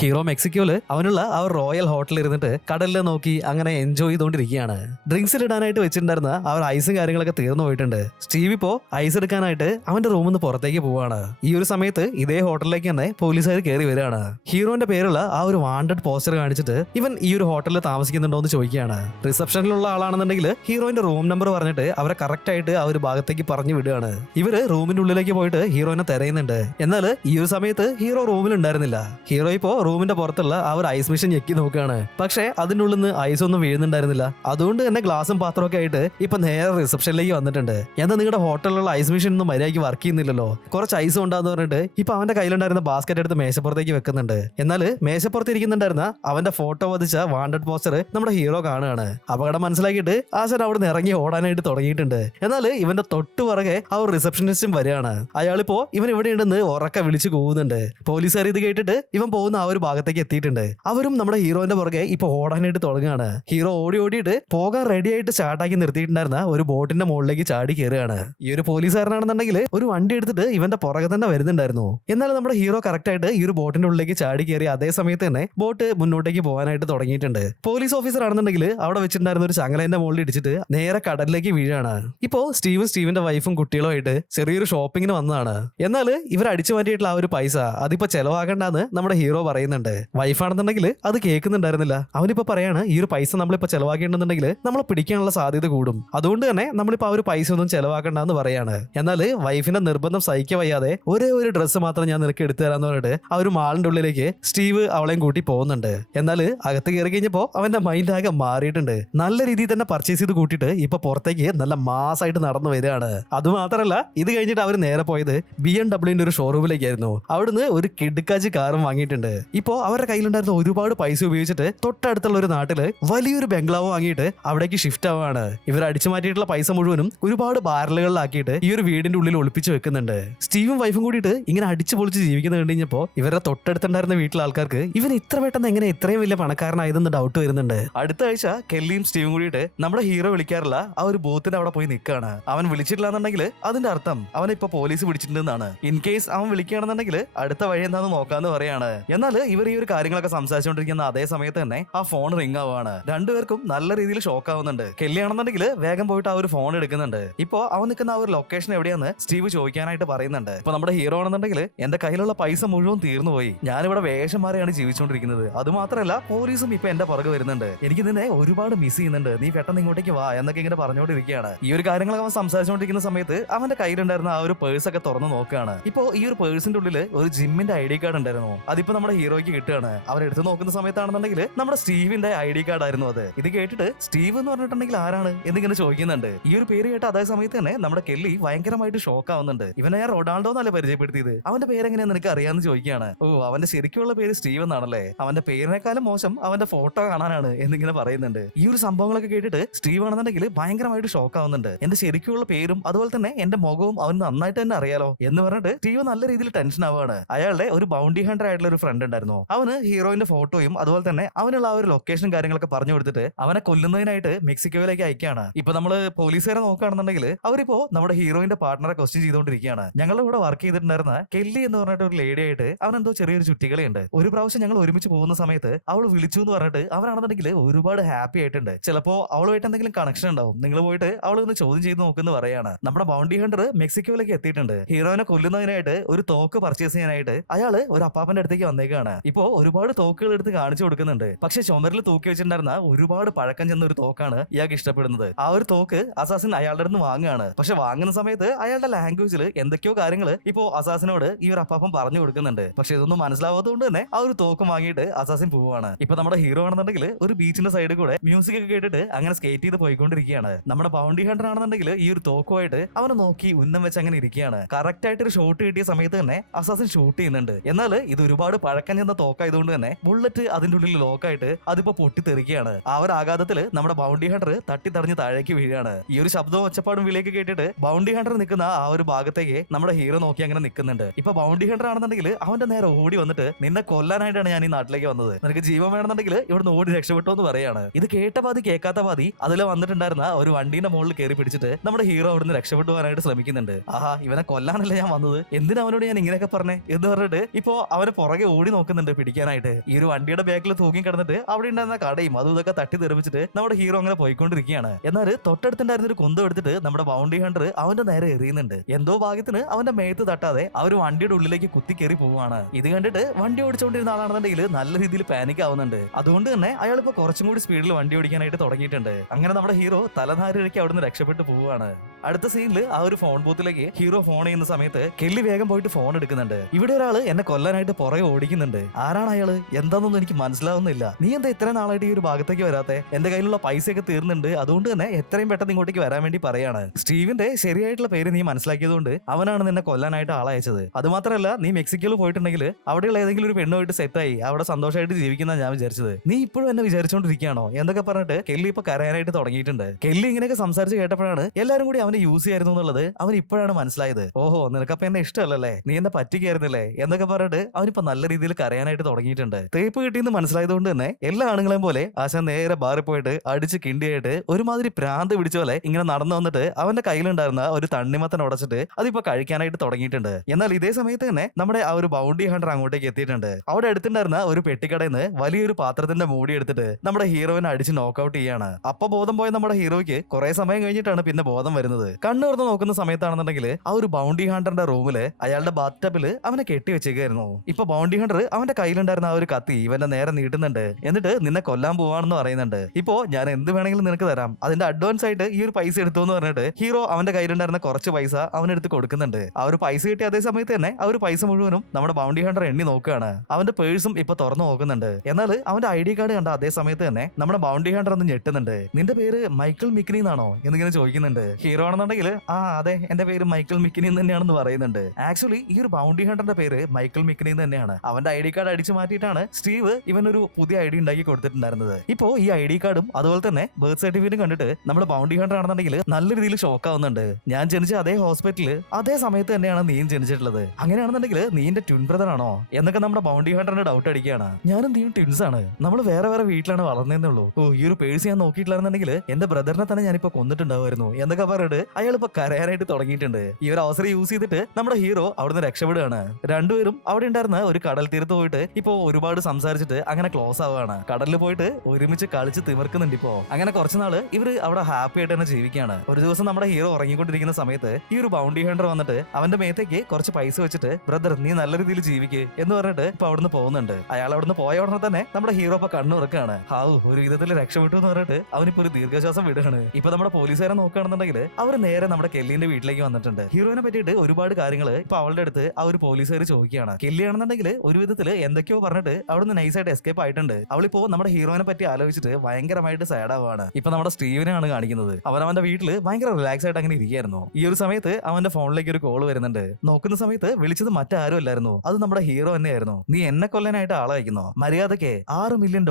ഹീറോ മെക്സിക്കോയില് അവനുള്ള ആ ഒരു റോയൽ ഹോട്ടലിൽ ഇരുന്നിട്ട് കടലിൽ നോക്കി അങ്ങനെ എൻജോയ് ചെയ്തുകൊണ്ടിരിക്കുകയാണ്. ഡ്രിങ്ക്സിൽ ഇടാനായിട്ട് വെച്ചിട്ടുണ്ടായിരുന്ന ആ ഒരു ഐസും കാര്യങ്ങളൊക്കെ തീർന്നു പോയിട്ടുണ്ട്. സ്റ്റീവ് ഇപ്പോ ഐസ് എടുക്കാനായിട്ട് അവന്റെ റൂമിൽ നിന്ന് പുറത്തേക്ക് പോവാണ്. ഈ ഒരു സമയത്ത് ഇതേ ഹോട്ടലിലേക്ക് തന്നെ പോലീസുകാർ കയറി വരികയാണ്. ഹീറോന്റെ പേരുള്ള ആ ഒരു വാണ്ടഡ് പോസ്റ്റർ കാണിച്ചിട്ട് ഇവൻ ഈ ഒരു ഹോട്ടലിൽ താമസിക്കുന്നുണ്ടോ എന്ന് ചോദിക്കുകയാണ്. റിസപ്ഷനിലുള്ള ആളാണെന്നുണ്ടെങ്കിൽ ഹീറോയിന്റെ റൂം നമ്പർ പറഞ്ഞിട്ട് അവരെ കറക്റ്റ് ആയിട്ട് ആ ഒരു ഭാഗത്തേക്ക് പറഞ്ഞു വിടുകയാണ്. ഇവര് റൂമിന്റെ ഉള്ളിലേക്ക് പോയിട്ട് ഹീറോയിനെ തിരയുന്നുണ്ട്. എന്നാൽ ഈ ഒരു സമയത്ത് ഹീറോ റൂമിൽ ഉണ്ടായിരുന്നില്ല. ഹീറോ ഇപ്പോ റൂമിന്റെ പുറത്തുള്ള ആ ഒരു ഐസ് മെഷീൻ ഞെക്കി നോക്കുകയാണ്. പക്ഷെ അതിൻ്റെ ഉള്ളിൽ നിന്ന് ഐസ് ഒന്നും വീഴുന്നുണ്ടായിരുന്നില്ല. അതുകൊണ്ട് തന്നെ ഗ്ലാസും പാത്രമൊക്കെ ആയിട്ട് ഇപ്പൊ നേരെ റിസപ്ഷനിലേക്ക് വന്നിട്ടുണ്ട്. എന്താ നിങ്ങളുടെ ഹോട്ടലിലുള്ള ഐസ് മെഷീൻ ഒന്നും മര്യാദയ്ക്ക് വർക്ക് ചെയ്യുന്നില്ലല്ലോ, കുറച്ച് ഐസ് ഉണ്ടാന്ന് പറഞ്ഞിട്ട് ഇപ്പൊ അവന്റെ കയ്യിലുണ്ടായിരുന്ന ബാസ്ക്കറ്റ് എടുത്ത് മേശപ്പുറത്തേക്ക് വെക്കുന്നുണ്ട്. എന്നാൽ മേശപ്പുറത്ത് ഇരിക്കുന്നുണ്ടായിരുന്ന അവന്റെ ഫോട്ടോ പതിച്ച വാണ്ടഡ് പോസ്റ്റർ നമ്മുടെ ഹീറോ കാണുകയാണ്. അപകടം മനസ്സിലാക്കിയിട്ട് ആശാൻ അവിടെ നിന്ന് ഇറങ്ങി ഓടാനായിട്ട് തുടങ്ങിയിട്ടുണ്ട്. എന്നാൽ ഇവന്റെ തൊട്ടു പുറകെ ആ ഒരു റിസപ്ഷനിസ്റ്റും വരികയാണ്. അയാളിപ്പോ ഇവൻ ഇവിടെ ഉണ്ടെന്ന് ഉറക്കെ വിളിച്ചു കൂവുന്നുണ്ട്. പോലീസുകാർ ഇത് കേട്ടിട്ട് ഇവൻ പോകുന്ന ആ ഒരു ഭാഗത്തേക്ക് എത്തിയിട്ടുണ്ട്. അവരും നമ്മുടെ ഹീറോന്റെ പുറകെ ഇപ്പൊ ഓടാനായിട്ട് തുടങ്ങുകയാണ്. ഹീറോ ഓടി ഓടിയിട്ട് പോകാൻ റെഡി ആയിട്ട് സ്റ്റാർട്ടാക്കി നിർത്തിയിട്ടുണ്ടായിരുന്ന ഒരു ബോട്ടിന്റെ മുകളിലേക്ക് ചാടി കയറുകയാണ്. ഈ ഒരു പോലീസുകാരനാണെന്നുണ്ടെങ്കിൽ ഒരു വണ്ടി എടുത്തിട്ട് ഇവന്റെ പുറകെ തന്നെ വരുന്നുണ്ടായിരുന്നു. എന്നാൽ നമ്മുടെ ഹീറോ കറക്റ്റ് ആയിട്ട് ഈ ഒരു ബോട്ടിന്റെ ഉള്ളിലേക്ക് ചാടി കയറി അതേ സമയത്ത് തന്നെ ബോട്ട് മുന്നോട്ടേക്ക് പോകാനായിട്ട് തുടങ്ങിയിട്ടുണ്ട്. പോലീസ് ഓഫീസർ ആണെന്നുണ്ടെങ്കിൽ അവിടെ വെച്ചിട്ടുണ്ടായിരുന്ന ഒരു ചങ്ങലേന്റെ മുകളിൽ ഇടിച്ചിട്ട് നേരെ കടലിലേക്ക് വീഴാണ്. ഇപ്പോ സ്റ്റീവിന്റെ വൈഫും കുട്ടികളുമായിട്ട് ചെറിയൊരു ഷോപ്പിങ്ങിന് വന്നതാണ്. എന്നാൽ ഇവർ അടിച്ചു മാറ്റിയിട്ടുള്ള ആ ഒരു പൈസ അതിപ്പോ ചെലവാക്കണ്ടെന്ന് നമ്മുടെ ഹീറോ പറയുന്നുണ്ട്. വൈഫാണെന്നുണ്ടെങ്കിൽ അത് കേൾക്കുന്നുണ്ടായിരുന്നില്ല. അവനിപ്പോ പറയാണ്, ഈ ഒരു പൈസ നമ്മളിപ്പോ ചെലവാക്കേണ്ടെന്നുണ്ടെങ്കിൽ നമ്മളെ പിടിക്കാനുള്ള സാധ്യത കൂടും, അതുകൊണ്ട് തന്നെ നമ്മളിപ്പോ ആ ഒരു പൈസ ഒന്നും ചെലവാക്കണ്ടെന്ന് പറയാണ്. എന്നാൽ വൈഫിന്റെ നിർബന്ധം സഹിக்க വയ്യാതെ ഒരേ ഒരു ഡ്രസ്സ് മാത്രം ഞാൻ നിനക്ക് എടുത്തു തരാന്ന് പറഞ്ഞിട്ട് ആ ഒരു മാളിന്റെ ഉള്ളിലേക്ക് സ്റ്റീവ് അവളെയും കൂട്ടി പോകുന്നുണ്ട്. എന്നാൽ അകത്ത് കയറി കഴിഞ്ഞപ്പോ അവന്റെ മൈൻഡ് ആകെ മാറിയിട്ടുണ്ട്. നല്ല രീതിയിൽ തന്നെ പർച്ചേസ് ചെയ്ത് കൂട്ടിയിട്ട് ഇപ്പൊ പുറത്തേക്ക് നല്ല മാസായിട്ട് നടന്നു വരികയാണ്. അതുമാത്രമല്ല ഇത് കഴിഞ്ഞിട്ട് അവർ നേരെ പോയത് BMW ഒരു ഷോറൂമിലേക്കായിരുന്നു. അവിടുന്ന് ഒരു കിടുക്കാച്ചി കാറും വാങ്ങിയിട്ടുണ്ട്. ഇപ്പോ അവരുടെ കയ്യിലുണ്ടായിരുന്ന ഒരുപാട് പൈസ ഉപയോഗിച്ചിട്ട് തൊട്ടടുത്തുള്ള ഒരു നാട്ടില് വലിയൊരു ബംഗ്ലാവ് വാങ്ങിയിട്ട് അവിടേക്ക് ഷിഫ്റ്റ് ആവാണ്. ഇവർ അടിച്ചു മാറ്റിയിട്ടുള്ള പൈസ മുഴുവനും ഒരുപാട് ബാരലുകളിലാക്കിയിട്ട് ഈ ഒരു വീടിന്റെ ഉള്ളിൽ ഒളിപ്പിച്ചു വെക്കുന്നുണ്ട്. സ്റ്റീവും വൈഫും കൂടിയിട്ട് ഇങ്ങനെ അടിച്ചു പൊളിച്ച് ജീവിക്കുന്നത് കണ്ടുകഴിഞ്ഞപ്പോ ഇവരുടെ തൊട്ടടുത്തുണ്ടായിരുന്ന വീട്ടിലെ ആൾക്കാർക്ക് ഇവൻ ഇത്ര പെട്ടെന്ന് എങ്ങനെ ഇത്രയും വലിയ പണക്കാരനായതെന്ന് ഡൗട്ട് വരുന്നുണ്ട്. അടുത്ത ആഴ്ച കെല്ലിയും സ്റ്റീവും കൂടിയിട്ട് നമ്മുടെ ഹീറോ വിളിക്കാറില്ല ആ ഒരു ബൂത്തിന്റെ അവിടെ പോയി നിൽക്കുകയാണ്. അവൻ വിളിച്ചിട്ടില്ല എന്നുണ്ടെങ്കിൽ അതിന്റെ അർത്ഥം അവനെ ഇപ്പൊ പോലീസ് പിടിച്ചിട്ടുണ്ടെന്നാണ്. ഇൻ കേസ് അവൻ വിളിക്കുകയാണെന്നുണ്ടെങ്കിൽ അടുത്ത വഴി എന്താണെന്ന് നോക്കാന്ന് പറയാണ്. എന്നാൽ ഇവർ ഈ ഒരു കാര്യങ്ങളൊക്കെ സംസാരിച്ചുകൊണ്ടിരിക്കുന്ന അതേ സമയത്ത് തന്നെ ആ ഫോൺ റിംഗ് ആവുകയാണ്. രണ്ടുപേർക്കും നല്ല രീതിയിൽ ഷോക്ക് ആവുന്നുണ്ട്. കെല്ലിയാണെന്നുണ്ടെങ്കിൽ വേഗം പോയിട്ട് ആ ഒരു ഫോൺ എടുക്കുന്നുണ്ട്. ഇപ്പോ അവൻ നിൽക്കുന്ന ആ ഒരു ലൊക്കേഷൻ എവിടെയാന്ന് സ്റ്റീവ് ചോദിക്കാനായിട്ട് പറയുന്നുണ്ട്. ഇപ്പൊ നമ്മുടെ ഹീറോ ആണെന്നുണ്ടെങ്കിൽ എന്റെ കയ്യിലുള്ള പൈസ മുഴുവൻ തീർന്നുപോയി, ഞാനിവിടെ വേഷം മാറിയാണ് ജീവിച്ചുകൊണ്ടിരിക്കുന്നത്, അതുമാത്രമല്ല പോലീസും ഇപ്പൊ എന്റെ പുറകെ വരുന്നുണ്ട്, എനിക്ക് നിന്നെ ഒരുപാട് മിസ് ചെയ്യുന്നുണ്ട്, നീ പെട്ടെന്ന് ഇങ്ങോട്ടേക്ക് വാ എന്നൊക്കെ ഇങ്ങനെ പറഞ്ഞുകൊണ്ടിരിക്കുകയാണ്. ഈ ഒരു കാര്യങ്ങളൊക്കെ അവൻ സംസാരിച്ചുകൊണ്ടിരിക്കുന്ന സമയത്ത് അവന്റെ കയ്യിലുണ്ടായിരുന്ന ആ ഒരു പേഴ്സ് ഒക്കെ തുറന്ന് നോക്കുകയാണ്. ഇപ്പോ ഈ ഒരു പേഴ്സിന്റെ ഉള്ളിൽ ഒരു ജിമ്മിന്റെ ID കാർഡ് ഉണ്ടായിരുന്നു. അതിപ്പോ നമ്മുടെ ഹീറോയ്ക്ക് കിട്ടുകയാണ്. അവൻ എടുത്തു നോക്കുന്ന സമയത്താണെന്നുണ്ടെങ്കിൽ നമ്മുടെ സ്റ്റീവിന്റെ ID കാർഡ് ആയിരുന്നു അത്. ഇത് കേട്ടിട്ട് സ്റ്റീവ് എന്ന് പറഞ്ഞിട്ടുണ്ടെങ്കിൽ ആരാണ് എന്നിങ്ങനെ ചോദിക്കുന്നുണ്ട്. ഈ ഒരു പേര് കേട്ട അതേ സമയത്ത് തന്നെ നമ്മുടെ കെല്ലി ഭയങ്കരമായിട്ട് ഷോക്ക് ആവുന്നുണ്ട്. ഇവനെ ഞാൻ റൊണാൾഡോ എന്നല്ലേ പരിചയപ്പെടുത്തിയത്, അവന്റെ പേരെങ്ങനെയാന്ന് നിനക്ക് അറിയാന്ന് ചോദിക്കുകയാണ്. ഓ, അവന്റെ ശരിക്കുള്ള പേര് സ്റ്റീവ് എന്നാണല്ലേ, അവന്റെ പേരിനേക്കാളും മോശം അവന്റെ ഫോട്ടോ കാണാനാണ് എന്നിങ്ങനെ പറയുന്നുണ്ട്. ഈ ഒരു സംഭവങ്ങളൊക്കെ കേട്ടിട്ട് സ്റ്റീവ് ആണെന്നുണ്ടെങ്കിൽ ഭയങ്കരമായിട്ട് ഷോക്ക് ആവുന്നുണ്ട്. എന്റെ ശരിക്കുള്ള പേരും അതുപോലെ തന്നെ എന്റെ മുഖവും അവന് നന്നായിട്ട് തന്നെ അറിയാലോ എന്ന് പറഞ്ഞിട്ട് സ്റ്റീവ് നല്ല രീതിയിൽ ടെൻഷൻ ആവുകയാണ്. അയാളുടെ ഒരു ബൗണ്ടി ഹണ്ടർ ആയിട്ടുള്ള ഒരു ഫ്രണ്ട് ഉണ്ടായിരുന്നു. അവന് ഹീറോയിന്റെ ഫോട്ടോയും അതുപോലെ തന്നെ അവനുള്ള ആ ഒരു ലൊക്കേഷനും കാര്യങ്ങളൊക്കെ പറഞ്ഞു കൊടുത്തിട്ട് അവനെ കൊല്ലുന്നതിനായിട്ട് മെക്സിക്കോയിലേക്ക് അയക്കുകയാണ്. ഇപ്പൊ നമ്മള് പോലീസുകാരെ നോക്കുകയാണെന്നുണ്ടെങ്കിൽ അവരിപ്പോ നമ്മുടെ ഹീറോയിന്റെ പാർട്ണറെ ക്വസ്റ്റ്യൻ ചെയ്തുകൊണ്ടിരിക്കുകയാണ്. ഞങ്ങളുടെ കൂടെ വർക്ക് ചെയ്തിട്ടുണ്ടായിരുന്ന കെല്ലി എന്ന് പറഞ്ഞിട്ട് ഒരു ലേഡി ആയിട്ട് അവൻ എന്തോ ചെറിയൊരു ചുറ്റികളയുണ്ട്. ഒരു പ്രാവശ്യം ഞങ്ങൾ ഒരുമിച്ച് പോകുന്ന സമയത്ത് അവൾ വിളിച്ചു എന്ന് പറഞ്ഞിട്ട് അവരാണെന്നുണ്ടെങ്കിൽ ഒരുപാട് ഹാപ്പി ആയിട്ടുണ്ട്. ചിലപ്പോ അവളുമായിട്ട് എന്തെങ്കിലും കണക്ഷൻ ഉണ്ടാവും, നിങ്ങൾ പോയിട്ട് അവൾ ഒന്ന് ചോദ്യം ചെയ്ത് നോക്കുന്നു പറയാണ്. നമ്മുടെ ബൗണ്ടി ഹണ്ടർ മെക്സിക്കോയിലേക്ക് എത്തിയിട്ടുണ്ട്. ഹീറോയിനെ കൊല്ലുന്നതിനായിട്ട് ഒരു തോക്ക് പർച്ചേസ് ചെയ്യാനായിട്ട് അയാള് ഒരു അപ്പാപ്പന്റെ അടുത്തേക്ക് വന്നേക്കാണ്. ഇപ്പോ ഒരുപാട് തോക്കുകൾ എടുത്ത് കാണിച്ചു കൊടുക്കുന്നുണ്ട്. പക്ഷെ ചുമരിൽ തൂക്കി വെച്ചിട്ടുണ്ടായിരുന്ന ഒരുപാട് പഴക്കം ചെന്ന ഒരു തോക്കാണ് ഇയാൾക്ക് ഇഷ്ടപ്പെടുന്നത്. ആ ഒരു തോക്ക് അസാസിൻ അയാളുടെ അടുത്ത് വാങ്ങുകയാണ്. പക്ഷെ വാങ്ങുന്ന സമയത്ത് അയാളുടെ ലാംഗ്വേജിൽ എന്തൊക്കെയോ കാര്യങ്ങൾ ഇപ്പോ അസാസിനോട് ഈ ഒരു അപ്പാപ്പൻ പറഞ്ഞു കൊടുക്കുന്നുണ്ട്. പക്ഷെ ഇതൊന്നും മനസ്സിലാവാത്തതുകൊണ്ട് തന്നെ ആ ഒരു തോക്ക് വാങ്ങിയിട്ട് അസാസിൻ പോവാണ്. ഇപ്പൊ നമ്മുടെ ഹീറോ ആണെന്നുണ്ടെങ്കിൽ ഒരു ബീച്ചിന്റെ സൈഡിൽ കൂടെ മ്യൂസിക് ഒക്കെ കേട്ടിട്ട് അങ്ങനെ സ്കേറ്റ് ചെയ്ത് പോയിക്കൊണ്ടിരിക്കുകയാണ്. നമ്മുടെ ബൗണ്ടി ഹണ്ടർ ആണെന്നുണ്ടെങ്കിൽ ഈ ഒരു തോക്കുമായിട്ട് അവനെ നോക്കി ഉന്നം വെച്ച് അങ്ങനെ ഇരിക്കുകയാണ്. കറക്റ്റ് ആയിട്ട് ഒരു ഷോട്ട് കിട്ടിയ സമയത്ത് തന്നെ അസാസിൻ ഷൂട്ട് ചെയ്യുന്നുണ്ട്. എന്നാൽ ഇത് ഒരുപാട് പഴക്കം ചെന്ന തോക്കായതുകൊണ്ട് തന്നെ ബുള്ളറ്റ് അതിന്റെ ഉള്ളിൽ ലോക്കായിട്ട് അതിപ്പോ പൊട്ടിത്തെറിക്കുകയാണ്. ആ ഒരു ആഘാതത്തില് നമ്മുടെ ബൗണ്ടി ഹണ്ടർ തട്ടിത്തടഞ്ഞ് താഴേക്ക് വീഴാണ്. ഈ ഒരു ശബ്ദവും ഒച്ചപ്പാടും വിളിയൊക്കെ കേട്ടിട്ട് ബൗണ്ടി ഹണ്ടർ നിൽക്കുന്ന ആ ഒരു ഭാഗത്തേക്ക് നമ്മുടെ ഹീറോ നോക്കി അങ്ങനെ നിൽക്കുന്നുണ്ട്. ഇപ്പൊ ബൗണ്ടി ഹണ്ടർ ആണെന്നുണ്ടെങ്കിൽ അവന്റെ നേരെ ഓടി വന്നിട്ട് നിന്നെ കൊല്ലാനായിട്ടാണ് ഞാൻ ഈ നാട്ടിലേക്ക് വന്നത്, നിനക്ക് ജീവൻ വേണമെന്നുണ്ടെങ്കിൽ ഇവിടുന്ന് ഓടി രക്ഷപ്പെട്ടോ എന്ന് പറയാണ്. ഇത് കേട്ട പാതി കേൾക്കാത്ത പാതി അതിൽ വന്നിട്ടുണ്ടായിരുന്ന ഒരു വണ്ടീന്റെ മുകളിൽ കയറി പിടിച്ചിട്ട് നമ്മുടെ ഹീറോ അവിടുന്ന് രക്ഷപ്പെട്ടു പോകാനായിട്ട് ശ്രമിക്കുന്നുണ്ട്. ആഹാ, ഇവനെ കൊല്ലാനല്ല ഞാൻ വന്നത്, എന്തിനാ അവനോട് ഞാൻ ഇങ്ങനെയൊക്കെ പറഞ്ഞേ എന്ന് പറഞ്ഞിട്ട് ഇപ്പോ അവന് പുറകെ ഓടി നോക്കുന്നുണ്ട് പിടിക്കാനായിട്ട്. ഈ ഒരു വണ്ടിയുടെ ബാക്കിൽ തൂങ്ങി കിടന്നിട്ട് അവിടെ ഉണ്ടായിരുന്ന കടയും അതും ഇതൊക്കെ തട്ടി തെറിപ്പിച്ചിട്ട് നമ്മുടെ ഹീറോ അങ്ങനെ പോയിക്കൊണ്ടിരിക്കുകയാണ്. എന്നാൽ തൊട്ടടുത്തുണ്ടായിരുന്ന ഒരു കുന്തം എടുത്തിട്ട് നമ്മുടെ ബൗണ്ടി ഹണ്ടർ അവന്റെ നേരെ എറിയുന്നുണ്ട്. എന്തോ ഭാഗ്യത്തിന് അവന്റെ മേത്ത് തട്ടാതെ ആ ഒരു വണ്ടിയുടെ ഉള്ളിലേക്ക് കുത്തി കയറി പോവാണ്. ഇത് കണ്ടിട്ട് വണ്ടി ഓടിച്ചുകൊണ്ടിരുന്ന ആളാണെന്നുണ്ടെങ്കിൽ നല്ല രീതിയിൽ പാനിക് ആവുന്നുണ്ട്. അതുകൊണ്ട് തന്നെ അയാൾ ഇപ്പൊ കുറച്ചും കൂടി സ്പീഡിൽ വണ്ടി ഓടിക്കാനായിട്ട് തുടങ്ങിയിട്ടുണ്ട്. അങ്ങനെ നമ്മുടെ ഹീറോ തലനാരിഴയ്ക്ക് അവിടുന്ന് രക്ഷപ്പെട്ടു പോവുകയാണ്. അടുത്ത സീനിൽ ആ ഒരു ഫോൺ ബൂത്തിലേക്ക് ഹീറോ ഫോൺ ചെയ്യുന്ന സമയത്ത് കെല്ലി വേഗം പോയിട്ട് ഫോൺ എടുക്കുന്നുണ്ട്. ഇവിടെ ഒരാള് എന്നെ കൊല്ലാനായിട്ട് പുറകെ ഓടിക്കുന്നുണ്ട്. ആരാണ് അയാള്, എന്താണെന്നൊന്നും എനിക്ക് മനസ്സിലാവുന്നില്ല. നീ എന്താ ഇത്ര നാളായിട്ട് ഈ ഒരു ഭാഗത്തേക്ക് വരാത്തെ? എന്റെ കയ്യിലുള്ള പൈസയൊക്കെ തീർന്നുണ്ട്, അതുകൊണ്ട് തന്നെ എത്രയും പെട്ടെന്ന് ഇങ്ങോട്ടേക്ക് വരാൻ വേണ്ടി പറയാണ്. സ്റ്റീവിന്റെ ശരിയായിട്ടുള്ള പേര് നീ മനസ്സിലാക്കിയതുകൊണ്ട് അവനാണ് നിന്നെ കൊല്ലാനായിട്ട് ആളയച്ചത്. അതുമാത്രമല്ല, നീ മെക്സിക്കോയിൽ പോയിട്ടുണ്ടെങ്കിൽ അവിടെയുള്ള ഏതെങ്കിലും ഒരു പെണ്ണുമായിട്ട് സെറ്റായി അവിടെ സന്തോഷമായിട്ട് ജീവിക്കുന്ന ഞാൻ വിചാരിച്ചത്. നീ ഇപ്പോഴും എന്നെ വിചാരിച്ചോണ്ടിരിക്കുകയാണോ എന്നൊക്കെ പറഞ്ഞിട്ട് കെല്ലി ഇപ്പൊ കരയാനായിട്ട് തുടങ്ങിയിട്ടുണ്ട്. കെല്ലി ഇങ്ങനെയൊക്കെ സംസാരിച്ച് കേട്ടപ്പോഴാണ് എല്ലാരും കൂടി അവനെ യൂസ് ചെയ്യായിരുന്നു എന്നുള്ളത് അവൻ ഇപ്പോഴാണ് മനസ്സിലായത്. ഓഹോ, നിനക്കപ്പ എന്നെ ഇഷ്ടമല്ലല്ലേ, നീ എന്നെ പറ്റിക്കായിരുന്നില്ലേ എന്നൊക്കെ പറഞ്ഞിട്ട് അവനിപ്പോ നല്ല രീതിയിൽ കരയാനായിട്ട് തുടങ്ങിയിട്ടുണ്ട്. തേപ്പ് കിട്ടിയെന്ന് മനസ്സിലായതുകൊണ്ട് തന്നെ എല്ലാ ആണുങ്ങളെയും പോലെ ആശാൻ നേരെ ബാറിൽ പോയിട്ട് അടിച്ച് കിണ്ടിയായിട്ട് ഒരുമാതിരി പ്രാന്ത് പിടിച്ച പോലെ ഇങ്ങനെ നടന്നു വന്നിട്ട് അവന്റെ കയ്യിലുണ്ടായിരുന്ന ഒരു തണ്ണിമത്തൻ ഉടച്ചിട്ട് അതിപ്പോ കഴിക്കാനായിട്ട് തുടങ്ങിയിട്ടുണ്ട്. എന്നാൽ ഇതേ സമയത്ത് തന്നെ നമ്മുടെ ആ ഒരു ബൗണ്ടി ഹണ്ടർ അങ്ങോട്ടേക്ക് എത്തിയിട്ടുണ്ട്. അവിടെ എടുത്തിട്ടുണ്ടായിരുന്ന ഒരു പെട്ടിക്കടയിൽ നിന്ന് വലിയൊരു പാത്രത്തിന്റെ മൂടി എടുത്തിട്ട് നമ്മുടെ ഹീറോയിനെ അടിച്ച് നോക്കൌട്ട് ചെയ്യാണ്. അപ്പൊ ബോധം പോയ നമ്മുടെ ഹീറോയ്ക്ക് കുറെ സമയം കഴിഞ്ഞിട്ടാണ് പിന്നെ ബോധം വരുന്നത്. കണ്ണു തുറന്ന് നോക്കുന്ന സമയത്താണെന്നുണ്ടെങ്കിൽ ആ ഒരു ബൗണ്ടി ഹണ്ടറിന്റെ റൂമില് അയാളുടെ ബാത്ടബില് അവനെ കെട്ടി വെച്ചേക്കായിരുന്നു. ഇപ്പൊ ബൗണ്ടി ഹണ്ടർ അവന്റെ കയ്യിലുണ്ടായിരുന്ന ആ ഒരു കത്തി ഇവന്റെ നേരെ നീട്ടുന്നുണ്ട്. എന്നിട്ട് നിന്നെ കൊല്ലാൻ പോവാണെന്ന് പറയുന്നുണ്ട്. ഇപ്പോ ഞാൻ എന്ത് വേണമെങ്കിലും നിനക്ക് തരാം, അതിന്റെ അഡ്വാൻസ് ആയിട്ട് ഈ ഒരു പൈസ എടുത്തു എന്ന് പറഞ്ഞിട്ട് ഹീറോ അവന്റെ കയ്യിലുണ്ടായിരുന്ന കുറച്ച് പൈസ അവനെടുത്ത് കൊടുക്കുന്നുണ്ട്. ആ ഒരു പൈസ കിട്ടിയ അതേ സമയത്ത് തന്നെ ആ ഒരു പൈസ മുഴുവനും നമ്മുടെ ബൗണ്ടി ഹണ്ടർ എണ്ണി നോക്കുകയാണ്. അവന്റെ പേഴ്സും ഇപ്പൊ തുറന്നു നോക്കുന്നുണ്ട്. എന്നാൽ അവന്റെ ID കാർഡ് കണ്ട അതേ സമയത്ത് തന്നെ നമ്മുടെ ബൗണ്ടി ഹണ്ടർ ഒന്ന് ഞെട്ടുന്നുണ്ട്. നിന്റെ പേര് മൈക്കിൾ മിക്കിനി എന്നാണോ എന്നിങ്ങനെ ചോദിക്കുന്നുണ്ട്. ഹീറോ ആണെന്നുണ്ടെങ്കിൽ ആ അതെ, എന്റെ പേര് മൈക്കിൾ മിക്കിനി തന്നെയാണെന്ന് പറയുന്നുണ്ട്. ആക്ച്വലി ഈ ഒരു ബൗണ്ടി ഹണ്ടറിന്റെ പേര് മൈക്കിൾ മിക്കിനി തന്നെയാണ്. അവന്റെ ID കാർഡ് അടിച്ചു മാറ്റിയിട്ടാണ് സ്റ്റീവ് ഇവനൊരു പുതിയ ID ഉണ്ടാക്കി കൊടുത്തിട്ടുണ്ടായിരുന്നത്. ഇപ്പോ ഈ ID കാർഡും അതുപോലെ തന്നെ ബർത്ത് സർട്ടിഫിക്കറ്റും കണ്ടിട്ട് നമ്മുടെ ബൗണ്ടി ഹണ്ടർ ആണെന്നുണ്ടെങ്കിൽ നല്ല രീതിയിൽ ഷോക്ക് ആവുന്നുണ്ട്. ഞാൻ ജനിച്ച അതേ ഹോസ്പിറ്റലിൽ അതേ സമയത്ത് തന്നെയാണ് നീയും ജനിച്ചിട്ടുള്ളത്, അങ്ങനെയാണെന്നുണ്ടെങ്കിൽ നീ എന്റെ ട്വിൻ ബ്രദർ ആണോ എന്നൊക്കെ നമ്മുടെ ബൗണ്ടി ഹണ്ടറിന്റെ ഡൗട്ട് അടിക്കുകയാണ്. ഞാനും നീയും ട്വിൻസ് ആണ്, നമ്മൾ വേറെ വേറെ വീട്ടിലാണ് വളർന്നേന്നുള്ളൂ. ഓ, ഈ ഒരു പേഴ്സ് ഞാൻ നോക്കിയിട്ടില്ലായിരുന്നെങ്കിൽ എന്റെ ബ്രദറിനെ തന്നെ ഞാനിപ്പോ കൊന്നിട്ടുണ്ടാവുമായിരുന്നു എന്നൊക്കെ പറഞ്ഞിട്ട് അയാൾ ഇപ്പൊ കരയാനായിട്ട് തുടങ്ങിയിട്ടുണ്ട്. ഈ ഒരു അവസരം യൂസ് ചെയ്തിട്ട് നമ്മുടെ ഹീറോ അവിടുന്ന് രക്ഷപ്പെടുകയാണ്. രണ്ടുപേരും അവിടെ ഉണ്ടായിരുന്ന ഒരു കടൽ തീരത്ത് പോയിട്ട് ഇപ്പോ ഒരുപാട് സംസാരിച്ചിട്ട് അങ്ങനെ ക്ലോസ് ആവുകയാണ്. കടലിൽ പോയിട്ട് ഒരുമിച്ച് കളിച്ച് തിമിർക്കുന്നുണ്ട്. ഇപ്പോ അങ്ങനെ കുറച്ചുനാള് ഇവര് അവിടെ ഹാപ്പി ആയിട്ട് തന്നെ ജീവിക്കുകയാണ്. ഒരു ദിവസം നമ്മുടെ ഹീറോ ഉറങ്ങിക്കൊണ്ടിരിക്കുന്ന സമയത്ത് ഈ ഒരു ബൗണ്ടി ഹണ്ടർ വന്നിട്ട് അവന്റെ മേത്തേക്ക് കുറച്ച് പൈസ വെച്ചിട്ട് ബ്രദർ നീ നല്ല രീതിയിൽ ജീവിക്ക് എന്ന് പറഞ്ഞിട്ട് ഇപ്പൊ അവിടുന്ന് പോകുന്നുണ്ട്. അയാൾ അവിടുന്ന് പോയ ഉടനെ തന്നെ നമ്മുടെ ഹീറോ ഇപ്പൊ കണ്ണുറക്കാണ്. ഹാവു, ഒരു വിധത്തിൽ രക്ഷപ്പെട്ടു എന്ന് പറഞ്ഞിട്ട് അവനിപ്പോ ഒരു ദീർഘശ്വാസം വിടുകയാണ്. ഇപ്പൊ നമ്മുടെ പോലീസുകാരെ നോക്കുകയാണെന്നുണ്ടെങ്കിൽ അവർ അവർ നേരെ നമ്മുടെ കെല്ലിന്റെ വീട്ടിലേക്ക് വന്നിട്ടുണ്ട്. ഹീറോയിനെ പറ്റിയിട്ട് ഒരുപാട് കാര്യങ്ങൾ ഇപ്പൊ അവളുടെ അടുത്ത് ആ ഒരു പോലീസുകാർ ചോദിക്കുകയാണ്. കെല്ലി ആണെന്നുണ്ടെങ്കിൽ ഒരു വിധത്തില് എന്തൊക്കെയോ പറഞ്ഞിട്ട് അവിടുന്ന് നൈസായിട്ട് എസ്കേപ്പ് ആയിട്ടുണ്ട്. അവളിപ്പോ നമ്മുടെ ഹീറോയിനെ പറ്റി ആലോചിച്ചിട്ട് ഭയങ്കരമായിട്ട് സാഡ് ആവാണ്. ഇപ്പൊ നമ്മുടെ സ്റ്റീവിനെയാണ് കാണിക്കുന്നത്. അവന്റെ വീട്ടില് ഭയങ്കര റിലാക്സ് ആയിട്ട് അങ്ങനെ ഇരിക്കുകയായിരുന്നു. ഈ ഒരു സമയത്ത് അവന്റെ ഫോണിലേക്ക് ഒരു കോൾ വരുന്നുണ്ട്. നോക്കുന്ന സമയത്ത് വിളിച്ചത് മറ്റാരും അല്ലായിരുന്നു, അത് നമ്മുടെ ഹീറോ തന്നെയായിരുന്നു. നീ എന്നെ കൊല്ലാനായിട്ട് ആളെ അയക്കുന്നോ? മര്യാദയ്ക്ക് $6 മില്യൺ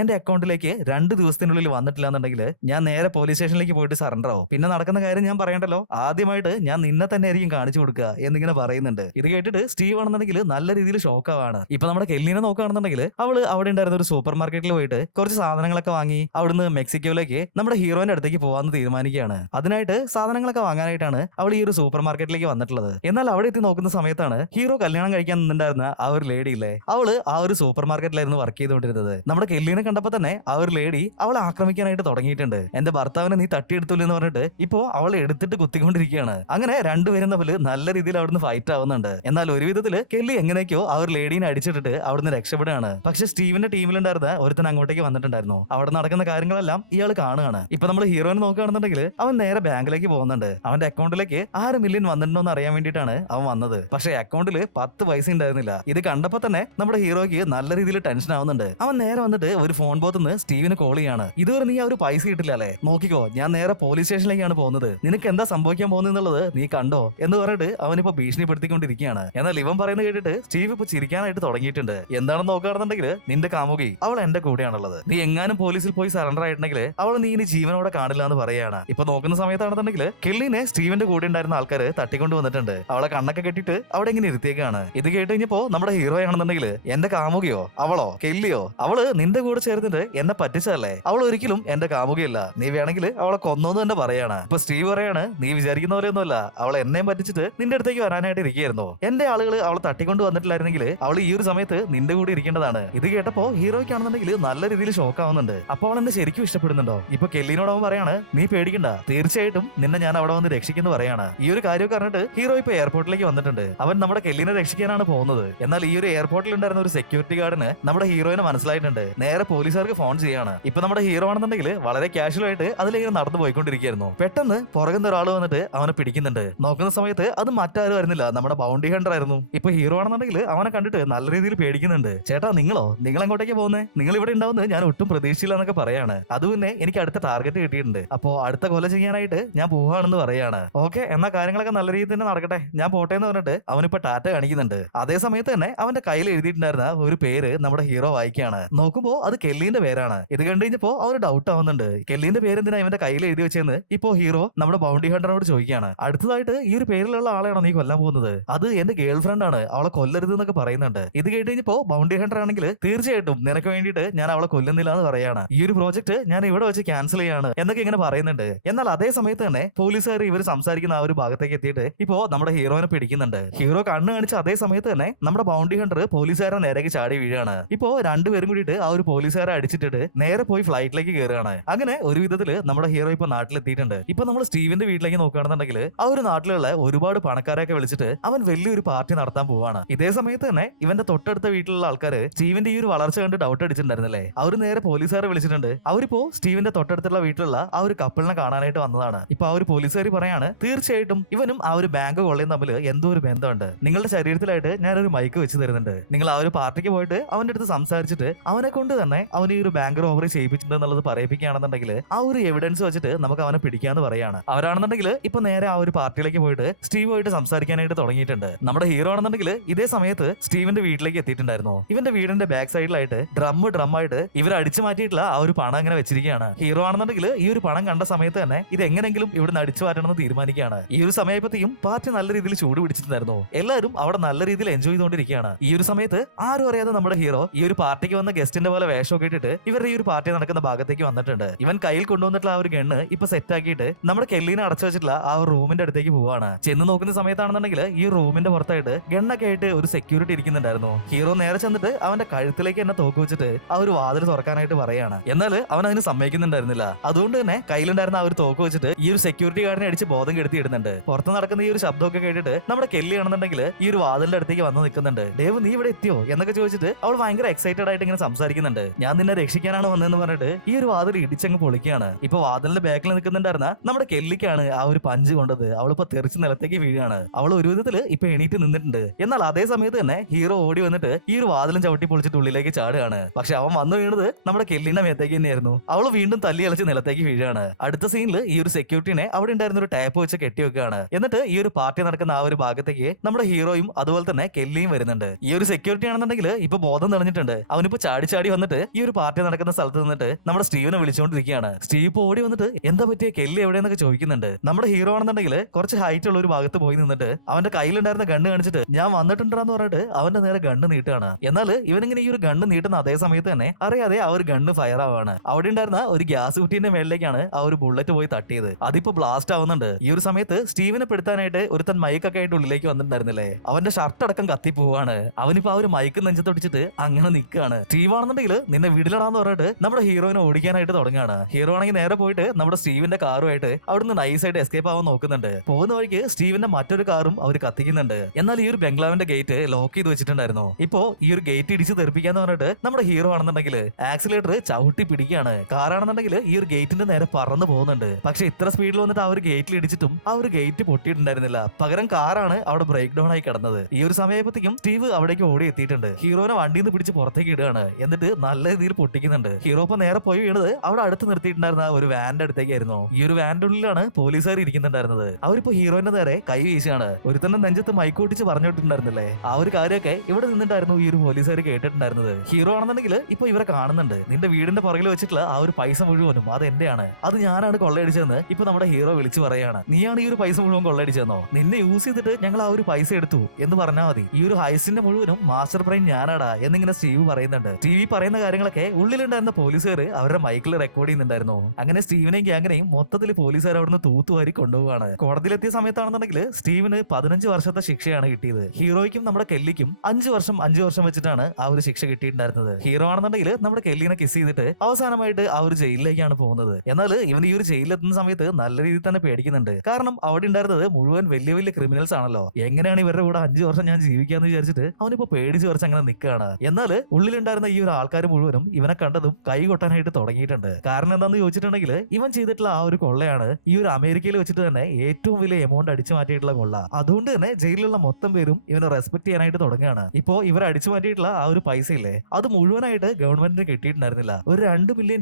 എന്റെ അക്കൗണ്ടിലേക്ക് 2 ദിവസത്തിനുള്ളിൽ വന്നിട്ടില്ല എന്നുണ്ടെങ്കിൽ ഞാൻ നേരെ പോലീസ് സ്റ്റേഷനിലേക്ക് പോയിട്ട് സറണ്ടർ ആവും. പിന്നെ നടക്കുന്ന കാര്യം ഞാൻ പറയണ്ടല്ലോ, ആദ്യമായിട്ട് ഞാൻ നിന്നെ തന്നെ ആയിരിക്കും കാണിച്ചു കൊടുക്കുക എന്നിങ്ങനെ പറയുന്നുണ്ട്. ഇത് കേട്ടിട്ട് സ്റ്റീവ് ആണെന്നുണ്ടെങ്കിൽ നല്ല രീതിയിൽ ഷോക്കാവാണ്. ഇപ്പൊ നമ്മുടെ കെല്ലിനെ നോക്കുകയാണെന്നുണ്ടെങ്കിൽ അവള് അവിടെ ഉണ്ടായിരുന്ന ഒരു സൂപ്പർ മാർക്കറ്റിൽ പോയിട്ട് കുറച്ച് സാധനങ്ങളൊക്കെ വാങ്ങി അവിടുന്ന് മെക്സിക്കോയിലേക്ക് നമ്മുടെ ഹീറോയിന്റെ അടുത്തേക്ക് പോകാന്ന് തീരുമാനിക്കുകയാണ്. അതിനായിട്ട് സാധനങ്ങളൊക്കെ വാങ്ങാനായിട്ടാണ് അവൾ ഈ ഒരു സൂപ്പർ മാർക്കറ്റിലേക്ക് വന്നിട്ടുള്ളത്. എന്നാൽ അവിടെ എത്തി നോക്കുന്ന സമയത്താണ് ഹീറോ കല്യാണം കഴിക്കാൻ നിന്നുണ്ടായിരുന്ന ആ ഒരു ലേഡി ഇല്ലേ, അവള് ആ ഒരു സൂപ്പർ മാർക്കറ്റിലായിരുന്നു വർക്ക് ചെയ്തുകൊണ്ടിരുന്നത്. നമ്മുടെ കെല്ലിനെ കണ്ടപ്പോ തന്നെ ആ ഒരു ലേഡി അവളെ ആക്രമിക്കാനായിട്ട് തുടങ്ങിയിട്ടുണ്ട്. എന്റെ ഭർത്താവിനെ നീ തട്ടിയെടുത്തില്ല എന്ന് പറഞ്ഞിട്ട് ഇപ്പോ അവളെ എടുത്തിട്ട് കുത്തിക്കൊണ്ടിരിക്കുകയാണ്. അങ്ങനെ രണ്ടുപേരും തമ്മിൽ നല്ല രീതിയിൽ അവിടുന്ന് ഫൈറ്റ് ആവുന്നുണ്ട്. എന്നാൽ ഒരു വിധത്തില് കെല്ലി എങ്ങനെയൊക്കെയോ ആ ഒരു ലേഡീനെ അടിച്ചിട്ടിട്ട് അവിടുന്ന് രക്ഷപ്പെടുകയാണ്. പക്ഷെ സ്റ്റീവിന്റെ ടീമിലുണ്ടായിരുന്ന ഒരുത്തൻ അങ്ങോട്ടേക്ക് വന്നിട്ടുണ്ടായിരുന്നു. അവിടെ നടക്കുന്ന കാര്യങ്ങളെല്ലാം ഇയാൾ കാണുകയാണ്. ഇപ്പൊ നമ്മൾ ഹീറോയിനെ നോക്കുകയാണെന്നുണ്ടെങ്കിൽ അവൻ നേരെ ബാങ്കിലേക്ക് പോകുന്നുണ്ട്. അവന്റെ അക്കൗണ്ടിലേക്ക് $6 മില്യൺ വന്നിട്ടുണ്ടോ എന്ന് അറിയാൻ വേണ്ടിയിട്ടാണ് അവൻ വന്നത്. പക്ഷെ അക്കൗണ്ടിൽ 10 പൈസ ഉണ്ടായിരുന്നില്ല. ഇത് കണ്ടപ്പോ തന്നെ നമ്മുടെ ഹീറോയ്ക്ക് നല്ല രീതിയിൽ ടെൻഷൻ ആവുന്നുണ്ട്. അവൻ നേരെ വന്നിട്ട് ഒരു ഫോൺ ബോത്തുനിന്ന് സ്റ്റീവിന് കോൾ ചെയ്യാണ്. ഇതുവരെ നീ ആ ഒരു പൈസ കിട്ടില്ല അല്ലേ, നോക്കിക്കോ ഞാൻ നേരെ പോലീസ് സ്റ്റേഷനിലേക്കാണ് പോകുന്നത്, നിനക്ക് എന്താ സംഭവിക്കാൻ പോകുന്നത് നീ കണ്ടോ എന്ന് പറഞ്ഞിട്ട് അവനിപ്പോ ഭീഷണിപ്പെടുത്തിക്കൊണ്ടിരിക്കുകയാണ്. എന്നാൽ ഇവൻ പറയുന്നത് കേട്ടിട്ട് സ്റ്റീവ് ഇപ്പൊ ചിരിക്കാനായിട്ട് തുടങ്ങിയിട്ടുണ്ട്. എന്താണെന്ന് നോക്കുകയാണെന്നുണ്ടെങ്കിൽ നിന്റെ കാമുകി അവൾ എന്റെ കൂടെയാണുള്ളത്, നീ എങ്ങാനും പോലീസിൽ പോയി സറണ്ടർ ആയിട്ടുണ്ടെങ്കിൽ അവൾ നീ ഇനി ജീവനോടെ കാണില്ല എന്ന് പറയാണ്. ഇപ്പൊ നോക്കുന്ന സമയത്താണെന്നുണ്ടെങ്കിൽ കെല്ലിനെ സ്റ്റീവിന്റെ കൂടെ ഉണ്ടായിരുന്ന ആൾക്കാര് തട്ടിക്കൊണ്ട് വന്നിട്ടുണ്ട്. അവളെ കണ്ണൊക്കെ കെട്ടിട്ട് അവിടെ ഇങ്ങനെ ഇരുത്തിയേക്കാണ്. ഇത് കേട്ട് കഴിഞ്ഞപ്പോ നമ്മുടെ ഹീറോ ആണെന്നുണ്ടെങ്കിൽ എന്റെ കാമുകിയോ അവളോ കെല്ലിയോ, അവള് നിന്റെ കൂടെ ചേർന്നിട്ട് എന്നെ പറ്റിച്ചതല്ലേ, അവൾ ഒരിക്കലും എന്റെ കാമുകിയല്ല, നീ വേണമെങ്കിൽ അവളെ കൊന്നോന്ന് തന്നെ പറയാണ്. ഇപ്പൊ സ്റ്റീവ് പറയാണ് നീ വിചാരിക്കുന്ന പോലെയൊന്നുമല്ല, അവൾ എന്നെയും പറ്റിച്ചിട്ട് നിന്റെ അടുത്തേക്ക് വരാനായിട്ട് ഇരിക്കുകയായിരുന്നു. എന്റെ ആളുകൾ അവളെ തട്ടിക്കൊണ്ട് വന്നിട്ടില്ലായിരുന്നെങ്കിൽ അവൾ ഈ ഒരു സമയത്ത് നിന്റെ കൂടെ ഇരിക്കേണ്ടതാണ്. ഇത് കേട്ടപ്പോ ഹീറോയ്ക്കാണെന്നുണ്ടെങ്കിൽ നല്ല രീതിയിൽ ഷോക്ക് ആവുന്നുണ്ട്. അപ്പൊ അവൾ എന്നെ ശരിക്കും ഇഷ്ടപ്പെടുന്നുണ്ടോ? ഇപ്പൊ കെല്ലിനോട് അവൻ പറയാണ് നീ പേടിക്കണ്ട, തീർച്ചയായിട്ടും നിന്നെ ഞാൻ അവിടെ വന്ന് രക്ഷിക്കുന്നു പറയാണ്. ഈ ഒരു കാര്യമൊക്കെ പറഞ്ഞിട്ട് ഹീറോ ഇപ്പൊ എയർപോർട്ടിലേക്ക് വന്നിട്ടുണ്ട്. അവൻ നമ്മുടെ കെല്ലിനെ രക്ഷിക്കാനാണ് പോകുന്നത്. എന്നാൽ ഈ ഒരു എയർപോർട്ടിൽ ഉണ്ടായിരുന്ന ഒരു സെക്യൂരിറ്റി ഗാർഡിന് നമ്മുടെ ഹീറോയിനെ മനസ്സിലായിട്ടുണ്ട്. നേരെ പോലീസുകാർക്ക് ഫോൺ ചെയ്യാണ്. ഇപ്പൊ നമ്മുടെ ഹീറോ ആണെന്നുണ്ടെങ്കിൽ വളരെ കാഷ്വൽ ആയിട്ട് അതിലേക്ക് നടന്നു പോയിക്കൊണ്ടിരിക്കുകയായിരുന്നു. പെട്ടെന്ന് പുറകുന്ന ഒരാൾ വന്നിട്ട് അവനെ പിടിക്കുന്നുണ്ട്. നോക്കുന്ന സമയത്ത് അത് മറ്റാരും ആയിരുന്നില്ല, നമ്മുടെ ബൗണ്ടി ഹണ്ടർ ആയിരുന്നു. ഇപ്പൊ ഹീറോ ആണെന്നുണ്ടെങ്കിൽ അവനെ കണ്ടിട്ട് നല്ല രീതിയിൽ പേടിക്കുന്നുണ്ട്. ചേട്ടാ നിങ്ങൾ എങ്ങോട്ടേക്ക് പോകുന്നേ, നിങ്ങൾ ഇവിടെ ഉണ്ടാവുന്നത് ഞാൻ ഒട്ടും പ്രതീക്ഷിച്ചില്ല എന്നൊക്കെ പറയാണ്. അത് പിന്നെ എനിക്ക് അടുത്ത ടാർഗറ്റ് കിട്ടിയിട്ടുണ്ട്, അപ്പോ അടുത്ത കൊല ചെയ്യാനായിട്ട് ഞാൻ പോവാണെന്ന് പറയാണ്. ഓക്കെ എന്നാ കാര്യങ്ങളൊക്കെ നല്ല രീതിയിൽ തന്നെ നടക്കട്ടെ, ഞാൻ പോട്ടെ എന്ന് പറഞ്ഞിട്ട് അവനിപ്പോ ടാറ്റ കാണിക്കുന്നുണ്ട്. അതേ സമയത്ത് തന്നെ അവന്റെ കയ്യിൽ എഴുതിയിട്ടുണ്ടായിരുന്ന ഒരു പേര് നമ്മുടെ ഹീറോ വായിക്കാണ്. നോക്കുമ്പോ അത് കെല്ലിന്റെ പേരാണ്. ഇത് കണ്ടു കഴിഞ്ഞപ്പോ അവന് ഡൗട്ട് ആവുന്നുണ്ട്, കെല്ലിന്റെ പേര് എന്തിനാ ഇവന്റെ കയ്യിൽ എഴുതി വെച്ചെന്ന് ഇപ്പോ ഹീറോ നമ്മുടെ ബൗണ്ടി ഹണ്ടറിനോട് ചോദിക്കുകയാണ്. അടുത്തതായിട്ട് ഈ ഒരു പേരിലുള്ള ആളെയാണോ നീ കൊല്ലാൻ പോകുന്നത്? അത് എന്റെ ഗേൾ ഫ്രണ്ട് ആണ്, അവളെ കൊല്ലരുത് എന്നൊക്കെ പറയുന്നുണ്ട്. ഇത് കേട്ട് കഴിഞ്ഞപ്പോ ബൗണ്ടി ഹണ്ടർ ആണെങ്കിൽ തീർച്ചയായിട്ടും നിനക്ക് വേണ്ടിയിട്ട് ഞാൻ അവളെ കൊല്ലുന്നില്ല എന്ന് പറയാണ്. ഈ ഒരു പ്രോജക്ട് ഞാൻ ഇവിടെ വെച്ച് ക്യാൻസൽ ചെയ്യാണ് എന്നൊക്കെ ഇങ്ങനെ പറയുന്നുണ്ട്. എന്നാൽ അതേ സമയത്ത് തന്നെ പോലീസുകാർ ഇവർ സംസാരിക്കുന്ന ആ ഒരു ഭാഗത്തേക്ക് എത്തിയിട്ട് ഇപ്പോ നമ്മുടെ ഹീറോനെ പിടിക്കുന്നുണ്ട്. ഹീറോ കണ്ണ് കാണിച്ച അതേ സമയത്ത് തന്നെ നമ്മുടെ ബൗണ്ടി ഹണ്ടർ പോലീസുകാരെ നേരേക്ക് ചാടി വീഴാണ്. ഇപ്പോ രണ്ടുപേരും കൂടിയിട്ട് ആ ഒരു പോലീസുകാരെ അടിച്ചിട്ടിട്ട് നേരെ പോയി ഫ്ലൈറ്റിലേക്ക് കയറുകയാണ്. അങ്ങനെ ഒരു വിധത്തില് നമ്മുടെ ഹീറോ ഇപ്പൊ നാട്ടിലെത്തിയിട്ടുണ്ട്. ഇപ്പൊ നമ്മൾ സ്റ്റീവിന്റെ വീട്ടിലേക്ക് നോക്കുകയാണെന്നുണ്ടെങ്കിൽ ആ ഒരു നാട്ടിലുള്ള ഒരുപാട് പണക്കാരെയൊക്കെ വിളിച്ചിട്ട് അവൻ വലിയൊരു പാർട്ടി നടത്താൻ പോവാണ്. ഇതേ സമയത്ത് തന്നെ ഇവന്റെ തൊട്ടടുത്ത വീട്ടിലുള്ള ആൾക്കാര് സ്റ്റീവിന്റെ ഈ ഒരു വളർച്ച കണ്ട് ഡൗട്ട് അടിച്ചിട്ടുണ്ടായിരുന്നല്ലേ, അവർ നേരെ പോലീസുകാരെ വിളിച്ചിട്ടുണ്ട്. അവരിപ്പോ സ്റ്റീവിന്റെ തൊട്ടടുത്തുള്ള വീട്ടിലുള്ള ആ ഒരു കപ്പിളിനെ കാണാനായിട്ട് വന്നതാണ്. ഇപ്പൊ ആ ഒരു പോലീസുകാർ പറയാണ് തീർച്ചയായിട്ടും ഇവനും ആ ഒരു ബാങ്ക് കൊള്ളയും തമ്മിൽ എന്തോ ഒരു ബന്ധമുണ്ട്, നിങ്ങളുടെ ശരീരത്തിലായിട്ട് ഞാനൊരു മൈക്ക് വെച്ച് തരുന്നുണ്ട്, നിങ്ങൾ ആ ഒരു പാർട്ടിക്ക് പോയിട്ട് അവന്റെ അടുത്ത് സംസാരിച്ചിട്ട് അവനെ കൊണ്ട് തന്നെ അവൻ ഈ ഒരു ബാങ്ക് റോബറി ചെയ്യിപ്പിച്ചിട്ടുണ്ട് എന്നുള്ളത് പറയിപ്പിക്കുകയാണെന്നുണ്ടെങ്കിൽ ആ ഒരു എവിഡൻസ് വെച്ചിട്ട് നമുക്ക് അവനെ പിടിക്കാന്ന് പറയാണ്. അവരാണെന്നുണ്ടെങ്കിൽ ഇപ്പൊ നേരെ ആ ഒരു പാർട്ടിയിലേക്ക് പോയിട്ട് സ്റ്റീവുമായിട്ട് സംസാരിക്കാനായിട്ട് തുടങ്ങിയിട്ടുണ്ട്. നമ്മുടെ ഹീറോ ആണെന്നുണ്ടെങ്കിൽ ഇതേ സമയത്ത് സ്റ്റീവിന്റെ വീട്ടിലേക്ക് എത്തിയിട്ടുണ്ടായിരുന്നു. ഇവന്റെ വീടിന്റെ ബാക്ക് സൈഡിലായിട്ട് ഡ്രമ്മായിട്ട് ഇവർ അടിച്ചു മാറ്റിയിട്ടുള്ള ആ ഒരു പണം അങ്ങനെ വെച്ചിരിക്കുകയാണ്. ഹീറോ ആണെന്നുണ്ടെങ്കിൽ ഈ ഒരു പണം കണ്ട സമയത്ത് തന്നെ ഇത് എങ്ങനെങ്കിലും ഇവിടുന്ന് അടിച്ചു മാറ്റണമെന്ന് തീരുമാനിക്കുകയാണ്. ഈ ഒരു സമയപ്പത്തേക്കും പാർട്ടി നല്ല രീതിയിൽ ചൂട് പിടിച്ചിട്ടുണ്ടായിരുന്നു. എല്ലാവരും അവിടെ നല്ല രീതിയിൽ എൻജോയ് ചെയ്തുകൊണ്ടിരിക്കുകയാണ്. ഈ ഒരു സമയത്ത് ആരും അറിയാതെ നമ്മുടെ ഹീറോ ഈ ഒരു പാർട്ടിക്ക് വന്ന ഗസ്റ്റിന്റെ പോലെ വേഷമൊക്കെ ഇട്ടിട്ട് ഇവരുടെ ഈ ഒരു പാർട്ടി നടക്കുന്ന ഭാഗത്തേക്ക് വന്നിട്ടുണ്ട്. ഇവൻ കയ്യിൽ കൊണ്ടുവന്നിട്ടുള്ള ആ ഒരു ഗണ്ണ് ഇപ്പൊ സെറ്റ് ആക്കിയിട്ട് നമ്മുടെ കെല്ലിനെ അടച്ചു വെച്ചിട്ടുള്ള ആ ഒരു റൂമിന്റെ അടുത്തേക്ക് പോവാണ്. ചെന്ന് നോക്കുന്ന സമയത്താണെന്നുണ്ടെങ്കിൽ ഈ റൂമിന്റെ പുറത്തായിട്ട് ഗണ്ണൊക്കെ ആയിട്ട് ഒരു സെക്യൂരിറ്റി ഇരിക്കുന്നുണ്ടായിരുന്നു. ഹീറോ നേരെ ചെന്നിട്ട് അവന്റെ കഴുത്തിലേക്ക് തന്നെ തോക്ക് വെച്ചിട്ട് ആ ഒരു വാതിൽ തുറക്കാനായിട്ട് പറയാണ്. എന്നാൽ അവൻ അതിന് സമ്മതിക്കുന്നുണ്ടായിരുന്നില്ല. അതുകൊണ്ട് തന്നെ കയ്യിലുണ്ടായിരുന്ന ആ ഒരു തോക്ക് വെച്ചിട്ട് ഈ ഒരു സെക്യൂരിറ്റി ഗാർഡിനെ അടിച്ച് ബോധം കെടുത്തി ഇടുന്നുണ്ട്. പുറത്ത് നടക്കുന്ന ഈ ഒരു ശബ്ദമൊക്കെ കേട്ടിട്ട് നമ്മുടെ കെല്ലി ആണെന്നുണ്ടെങ്കിൽ ഈ ഒരു വാതിലിന്റെ അടുത്തേക്ക് വന്ന് നിൽക്കുന്നുണ്ട്. ഡേവ് നീ ഇവിടെ എത്തിയോ എന്നൊക്കെ ചോദിച്ചിട്ട് അവൾ ഭയങ്കര എക്സൈറ്റഡ് ആയിട്ട് ഇങ്ങനെ സംസാരിക്കുന്നുണ്ട്. ഞാൻ നിന്നെ രക്ഷിക്കാനാണ് വന്നതെന്ന് പറഞ്ഞിട്ട് ഈ ഒരു വാതിൽ ഇടിച്ചങ്ങ് പൊളിക്കുകയാണ്. ഇപ്പൊ വാതിലിന്റെ ബാക്കിൽ നിൽക്കുന്നുണ്ടായിരുന്ന നമ്മുടെ കെല്ലിക്കാണ് ആ ഒരു പഞ്ച് കൊണ്ടത്. അവളിപ്പോ തെറിച്ച് നിലത്തേക്ക് വീഴാണ്. അവൾ ഒരു വിധത്തില് ഇപ്പൊ എണീറ്റ് നിന്നിട്ടുണ്ട്. എന്നാൽ അതേ സമയത്ത് തന്നെ ഹീറോ ഓടി വന്നിട്ട് ഈ ഒരു വാതിലും ചവിട്ടി പൊളിച്ചിട്ട് ഉള്ളിലേക്ക് ചാടുകയാണ്. പക്ഷെ അവൻ വന്നു വീണത് നമ്മുടെ കെല്ലിന്റെ മേത്തേക്ക് തന്നെയായിരുന്നു. അവള് വീണ്ടും തല്ലി കളിച്ച് നിലത്തേക്ക് വീഴാണ്. അടുത്ത സീനിൽ ഈ ഒരു സെക്യൂരിറ്റിനെ അവിടെ ഉണ്ടായിരുന്ന ഒരു ടാപ്പ് വെച്ച് കെട്ടി വെക്കുകയാണ്. എന്നിട്ട് ഈ ഒരു പാർട്ടി നടക്കുന്ന ആ ഒരു ഭാഗത്തേക്ക് നമ്മുടെ ഹീറോയും അതുപോലെ തന്നെ കെല്ലിയും വരുന്നുണ്ട്. ഈ ഒരു സെക്യൂരിറ്റി ആണെന്നുണ്ടെങ്കിൽ ഇപ്പൊ ബോധം തെളിഞ്ഞിട്ടുണ്ട്. അവനിപ്പോ ചാടി ചാടി വന്നിട്ട് ഈ ഒരു പാർട്ടി നടക്കുന്ന സ്ഥലത്ത് നിന്നിട്ട് നമ്മുടെ സ്റ്റീവിനെ വിളിച്ചുകൊണ്ടിരിക്കുകയാണ്. സ്റ്റീവ് ഇപ്പൊ ഓടി വന്നിട്ട് എന്താ പറ്റിയ, കെല്ലി എവിടെയെന്നൊക്കെ ചോദിക്കുന്നുണ്ട്. നമ്മുടെ ഹീറോ ആണെന്നുണ്ടെങ്കിൽ കുറച്ച് ഹൈറ്റ് ഉള്ള ഒരു ഭാഗത്ത് പോയി നിന്നിട്ട് അവന്റെ കയ്യിലുണ്ടായിരുന്ന ഗണ്ണ് കാണിച്ചിട്ട് ഞാൻ വന്നിട്ടുണ്ടെന്ന് പറഞ്ഞിട്ട് അവന്റെ നേരെ ഗണ്ണ് നീട്ടുകയാണ്. എന്നാൽ ഇവനിങ്ങനെ ഈ ഒരു ഗണ്ണ് നീട്ടുന്ന അതേ സമയത്ത് തന്നെ അറിയാതെ ആ ഒരു ഗണ്ണ് ഫയർ ആവാണ്. അവിടെ ഉണ്ടായിരുന്ന ഒരു ഗ്യാസ് കുറ്റീന്റെ മേളിലേക്കാണ് ആ ഒരു ബുള്ളറ്റ് പോയി തട്ടിയത്. അതിപ്പോ ബ്ലാസ്റ്റ് ആവുന്നുണ്ട്. ഈ ഒരു സമയത്ത് സ്റ്റീവിനെ പെടുത്താനായിട്ട് ഒരുത്തൻ മൈക്കൊക്കെ ആയിട്ട് ഉള്ളിലേക്ക് വന്നിട്ടുണ്ടായിരുന്നില്ലേ, അവന്റെ ഷർട്ട് അടക്കം കത്തി പോവാണ്. അവനിപ്പോ ആ ഒരു മൈക്ക് നെഞ്ചത്തൊടിച്ചിട്ട് അങ്ങനെ നിൽക്കുകയാണ്. സ്റ്റീവ് ആണെന്നുണ്ടെങ്കിൽ നിന്നെ വീട്ടിലിടാന്ന് പറഞ്ഞിട്ട് നമ്മുടെ ഹീറോയിനെ ഓടിക്കാനായിട്ട് തുടങ്ങുകയാണ്. ഹീറോ ആണെങ്കിൽ നേരെ പോയിട്ട് നമ്മുടെ സ്റ്റീവിന്റെ കാറുമായിട്ട് അവിടുന്ന് നൈസായിട്ട് എസ്കേപ്പ് ആവാൻ നോക്കുന്നുണ്ട്. പോകുന്ന വഴിക്ക് സ്റ്റീവിന്റെ മറ്റൊരു കാറും അവർ കത്തിക്കുന്നുണ്ട്. എന്നാൽ ഈ ഒരു ബംഗ്ലാവിന്റെ ഗേറ്റ് ലോക്ക് ചെയ്ത് വെച്ചിട്ടുണ്ടായിരുന്നു. ഇപ്പോ ഈ ഒരു ഗേറ്റ് ഇടിച്ച് തെറിപ്പിക്കാന്ന് പറഞ്ഞിട്ട് നമ്മുടെ ഹീറോ ആണെന്നുണ്ടെങ്കിൽ ആക്സിലേറ്റർ ചവിട്ടി പിടിക്കുകയാണ്. കാറാണെന്നുണ്ടെങ്കിൽ ഈ ഒരു ഗേറ്റിന്റെ നേരെ പറന്ന് പോകുന്നുണ്ട്. പക്ഷെ ഇത്ര സ്പീഡിൽ വന്നിട്ട് ആ ഒരു ഗേറ്റിൽ ഇടിച്ചിട്ടും ആ ഒരു ഗേറ്റ് പൊട്ടിയിട്ടുണ്ടായിരുന്നില്ല. പകരം കാറാണ് അവിടെ ബ്രേക്ക് ഡൗൺ ആയി കിടന്നത്. ഈ ഒരു സമയത്തേക്കും സ്റ്റീവ് അവിടേക്ക് ഓടി എത്തിയിട്ടുണ്ട്. ഹീറോനെ വണ്ടിയിൽ നിന്ന് പിടിച്ച് പുറത്തേക്ക് ഇടുകയാണ്. എന്നിട്ട് നല്ല രീതിയിൽ പൊട്ടിക്കുന്നുണ്ട്. ഹീറോ ഇപ്പൊ നേരെ പോയി വീണത് അവിടെ അടുത്ത് നിർത്തിയിട്ടുണ്ടായിരുന്ന ഒരു വാന്റെ അടുത്തേക്കായിരുന്നു. ഈ ഒരു വാന്റെ ഉള്ളിലാണ് പോലീസുകാർ ഇരിക്കുന്നുണ്ടായിരുന്നത്. അവരിപ്പോ ഹീറോയിന്റെ നേരെ കൈ വീശാണ്. ഒരുത്തന്നെ നെഞ്ചത്ത് മൈക്കോട്ടിച്ച് പറഞ്ഞിട്ടുണ്ടായിരുന്നില്ലേ, ആ ഒരു കാര്യമൊക്കെ ഇവിടെ നിന്നിട്ടായിരുന്നു ഈ ഒരു പോലീസുകാർ കേട്ടിട്ടുണ്ടായിരുന്നത്. ഹീറോ ആണെന്നുണ്ടെങ്കിൽ ഇപ്പൊ ഇവരെ കാണുന്നുണ്ട്. നിന്റെ വീടിന്റെ പുറകിൽ വെച്ചിട്ടുള്ള ആ ഒരു പൈസ മുഴുവനും അത് എന്റെയാണ്, അത് ഞാനാണ് കൊള്ളയടിച്ചതെന്ന് ഇപ്പൊ നമ്മുടെ ഹീറോ വിളിച്ചു പറയാണ്. നീയാണ് ഈ ഒരു പൈസ മുഴുവൻ കൊള്ളയടിച്ചതെന്നോ, നിന്നെ യൂസ് ചെയ്തിട്ട് ഞങ്ങൾ ആ ഒരു പൈസ എടുത്തു എന്ന് പറഞ്ഞാൽ മതി, ഈ ഒരു ഹൈസിന്റെ മുഴുവനും മാസ്റ്റർ ബ്രെയിൻ ഞാനാടാ എന്നിങ്ങനെ സ്റ്റീവ് പറയുന്നുണ്ട്. സ്റ്റീവ് പറയുന്ന കാര്യങ്ങളൊക്കെ ഉള്ളിലുണ്ടായിരുന്ന പോലീസുകാർ അവരുടെ മൈക്കിൽ റെക്കോർഡ് ചെയ്യുന്നുണ്ടായിരുന്നു. അങ്ങനെ സ്റ്റീവിനെയും ഗ്യാങ്ങിനെയും മൊത്തത്തിൽ പോലീസുകാർ അവിടുന്ന് തൂത്തുവാരി കൊണ്ടുപോവാണ്. കോടതിയിലെത്തിയ സമയത്താണെന്നുണ്ടെങ്കിൽ സ്റ്റീവിന് 15 വർഷത്തെ ശിക്ഷയാണ് കിട്ടിയത്. ഹീറോയ്ക്കും നമ്മുടെ കെല്ലിക്കും 5 വർഷം വെച്ചിട്ടാണ് ആ ഒരു ശിക്ഷ കിട്ടിയിട്ടുണ്ടായിരുന്നത്. ഹീറോ ആണെന്നുണ്ടെങ്കിൽ നമ്മുടെ കെല്ലിനെ കിസ് ചെയ്തിട്ട് അവസാനമായിട്ട് ആ ഒരു ജയിലിലേക്കാണ് പോകുന്നത്. എന്നാൽ ഇവൻ ഈ ഒരു ജയിലിലെത്തുന്ന സമയത്ത് നല്ല രീതിയിൽ തന്നെ പേടിക്കുന്നുണ്ട്. കാരണം അവിടെ ഉണ്ടായിരുന്നത് മുഴുവൻ വലിയ വലിയ ക്രിമിനൽസ് ആണല്ലോ. എങ്ങനെയാണ് ഇവരുടെ കൂടെ 5 വർഷം ഞാൻ ജീവിക്കാന്ന് വിചാരിച്ചിട്ട് അവനിപ്പോ പേടിച്ച് കുറച്ച് അങ്ങനെ നിൽക്കുകയാണ്. എന്നാൽ ഉള്ളിലുണ്ടായിരുന്ന ഈ ഒരു ആൾക്കാർ മുഴുവനും ഇവനെ കണ്ടതും കൈ കൊട്ടാനായിട്ട് തുടങ്ങിയിട്ടുണ്ട്. കാരണം എന്താണെന്ന് ചോദിച്ചിട്ടുണ്ടെങ്കിൽ ഇവൻ ചെയ്തിട്ടുള്ള ആ ഒരു കൊള്ളയാണ് ഈ ഒരു അമേരിക്കയിൽ വെച്ചിട്ട് തന്നെ ഏറ്റവും വലിയ എമൗണ്ട് അടിച്ചു മാറ്റിയിട്ടുള്ള കൊള്ള. അതുകൊണ്ട് തന്നെ ജയിലിലുള്ള മൊത്തം പേരും ഇവനെ റെസ്പെക്ട് ചെയ്യാനായിട്ട് തുടങ്ങുകയാണ്. ഇപ്പോ ഇവർ അടിച്ചു മാറ്റിയിട്ടുള്ള ആ ഒരു പൈസ ഇല്ലേ, അത് മുഴുവനായിട്ട് ഗവൺമെന്റിന് കിട്ടിയിട്ടുണ്ടായിരുന്നില്ല. ഒരു $2 മില്യൺ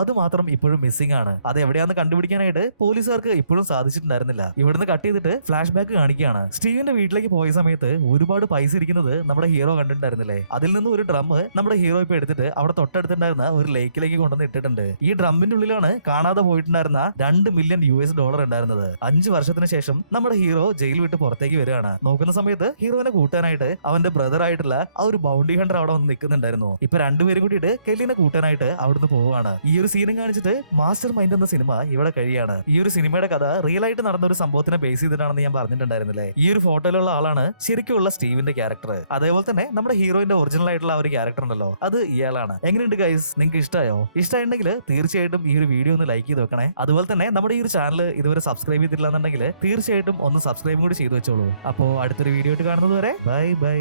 അത് മാത്രം ഇപ്പോഴും മിസ്സിംഗ് ആണ്. അത് എവിടെയാന്ന് കണ്ടുപിടിക്കാനായിട്ട് പോലീസുകാർക്ക് ഇപ്പോഴും സാധിച്ചിട്ടുണ്ടായിരുന്നില്ല. ഇവിടുന്ന് കട്ട് ചെയ്തിട്ട് ഫ്ലാഷ് ബാക്ക് കാണിക്കുകയാണ്. സ്റ്റീവിന്റെ വീട്ടിലേക്ക് പോയ സമയത്ത് ഒരുപാട് പൈസ ഇരിക്കുന്നത് നമ്മുടെ ഹീറോ കണ്ടിട്ടുണ്ടായിരുന്നില്ലേ. അതിൽ നിന്ന് ഒരു ഡ്രം നമ്മുടെ ഹീറോ ഇപ്പൊ എടുത്തിട്ട് അവിടെ തൊട്ടടുത്തുണ്ടായിരുന്ന ഒരു ലേക്കിലേക്ക് കൊണ്ടുവന്ന് ഇട്ടിട്ടുണ്ട്. ഈ ഡ്രമ്മിന്റെ ഉള്ളിലാണ് കാണാതെ പോയിട്ടുണ്ടായിരുന്ന $2 മില്യൺ ഉണ്ടായിരുന്നത്. 5 വർഷത്തിന് ശേഷം നമ്മുടെ ഹീറോ ജയിൽ വിട്ട് പുറത്തേക്ക് വരികയാണ്. നോക്കുന്ന സമയത്ത് ഹീറോനെ കൂട്ടാനായിട്ട് അവന്റെ ബ്രദർ ആയിട്ടുള്ള ആ ഒരു ബൗണ്ടി ഹണ്ടർ അവിടെ വന്ന് നിൽക്കുന്നുണ്ടായിരുന്നു. ഇപ്പൊ രണ്ടുപേരും കൂട്ടിയിട്ട് കെല്ലിനെ കൂട്ടാനായിട്ട് അവിടുന്ന് പോവുകയാണ്. ഈ ഒരു സീനും കാണിച്ചിട്ട് മാസ്റ്റർ മൈൻഡ് എന്ന സിനിമ ഇവിടെ കഴിയാണ്. ഈ ഒരു സിനിമയുടെ കഥ റിയൽ ആയിട്ട് നടന്ന ഒരു സംഭവത്തിനെ ബേസ് ചെയ്തിട്ടാണെന്ന് ഞാൻ പറഞ്ഞിട്ടുണ്ടായിരുന്നില്ലേ. ഈ ഒരു ഫോട്ടോയിലുള്ള ആളാണ് ശരിക്കുള്ള സ്റ്റീവിന്റെ ക്യാരക്ടർ. അതേപോലെ തന്നെ നമ്മുടെ ഹീറോയിന്റെ ഒറിജിനൽ ആയിട്ടുള്ള ആ ഒരു ക്യാരക്ടർ ഉണ്ടല്ലോ, അത് ഇയാളാണ്. എങ്ങനെയുണ്ട് ഗൈസ്, നിങ്ങൾക്ക് ഇഷ്ടമായോ? ഇഷ്ടമായിട്ടുണ്ടെങ്കിൽ തീർച്ചയായിട്ടും ഈ ഒരു വീഡിയോ ഒന്ന് ലൈക്ക് ചെയ്ത് വെക്കണേ. അതുപോലെ തന്നെ നമ്മുടെ ഈ ഒരു ചാനൽ ഇതുവരെ സബ്സ്ക്രൈബ് ചെയ്തിട്ടില്ല എന്നുണ്ടെങ്കിൽ തീർച്ചയായിട്ടും ഒന്ന് സബ്സ്ക്രൈബും കൂടി ചെയ്തു വെച്ചോളൂ. അപ്പോ അടുത്തൊരു വീഡിയോ ആയിട്ട് കാണുന്നത് വരെ ബൈ ബൈ.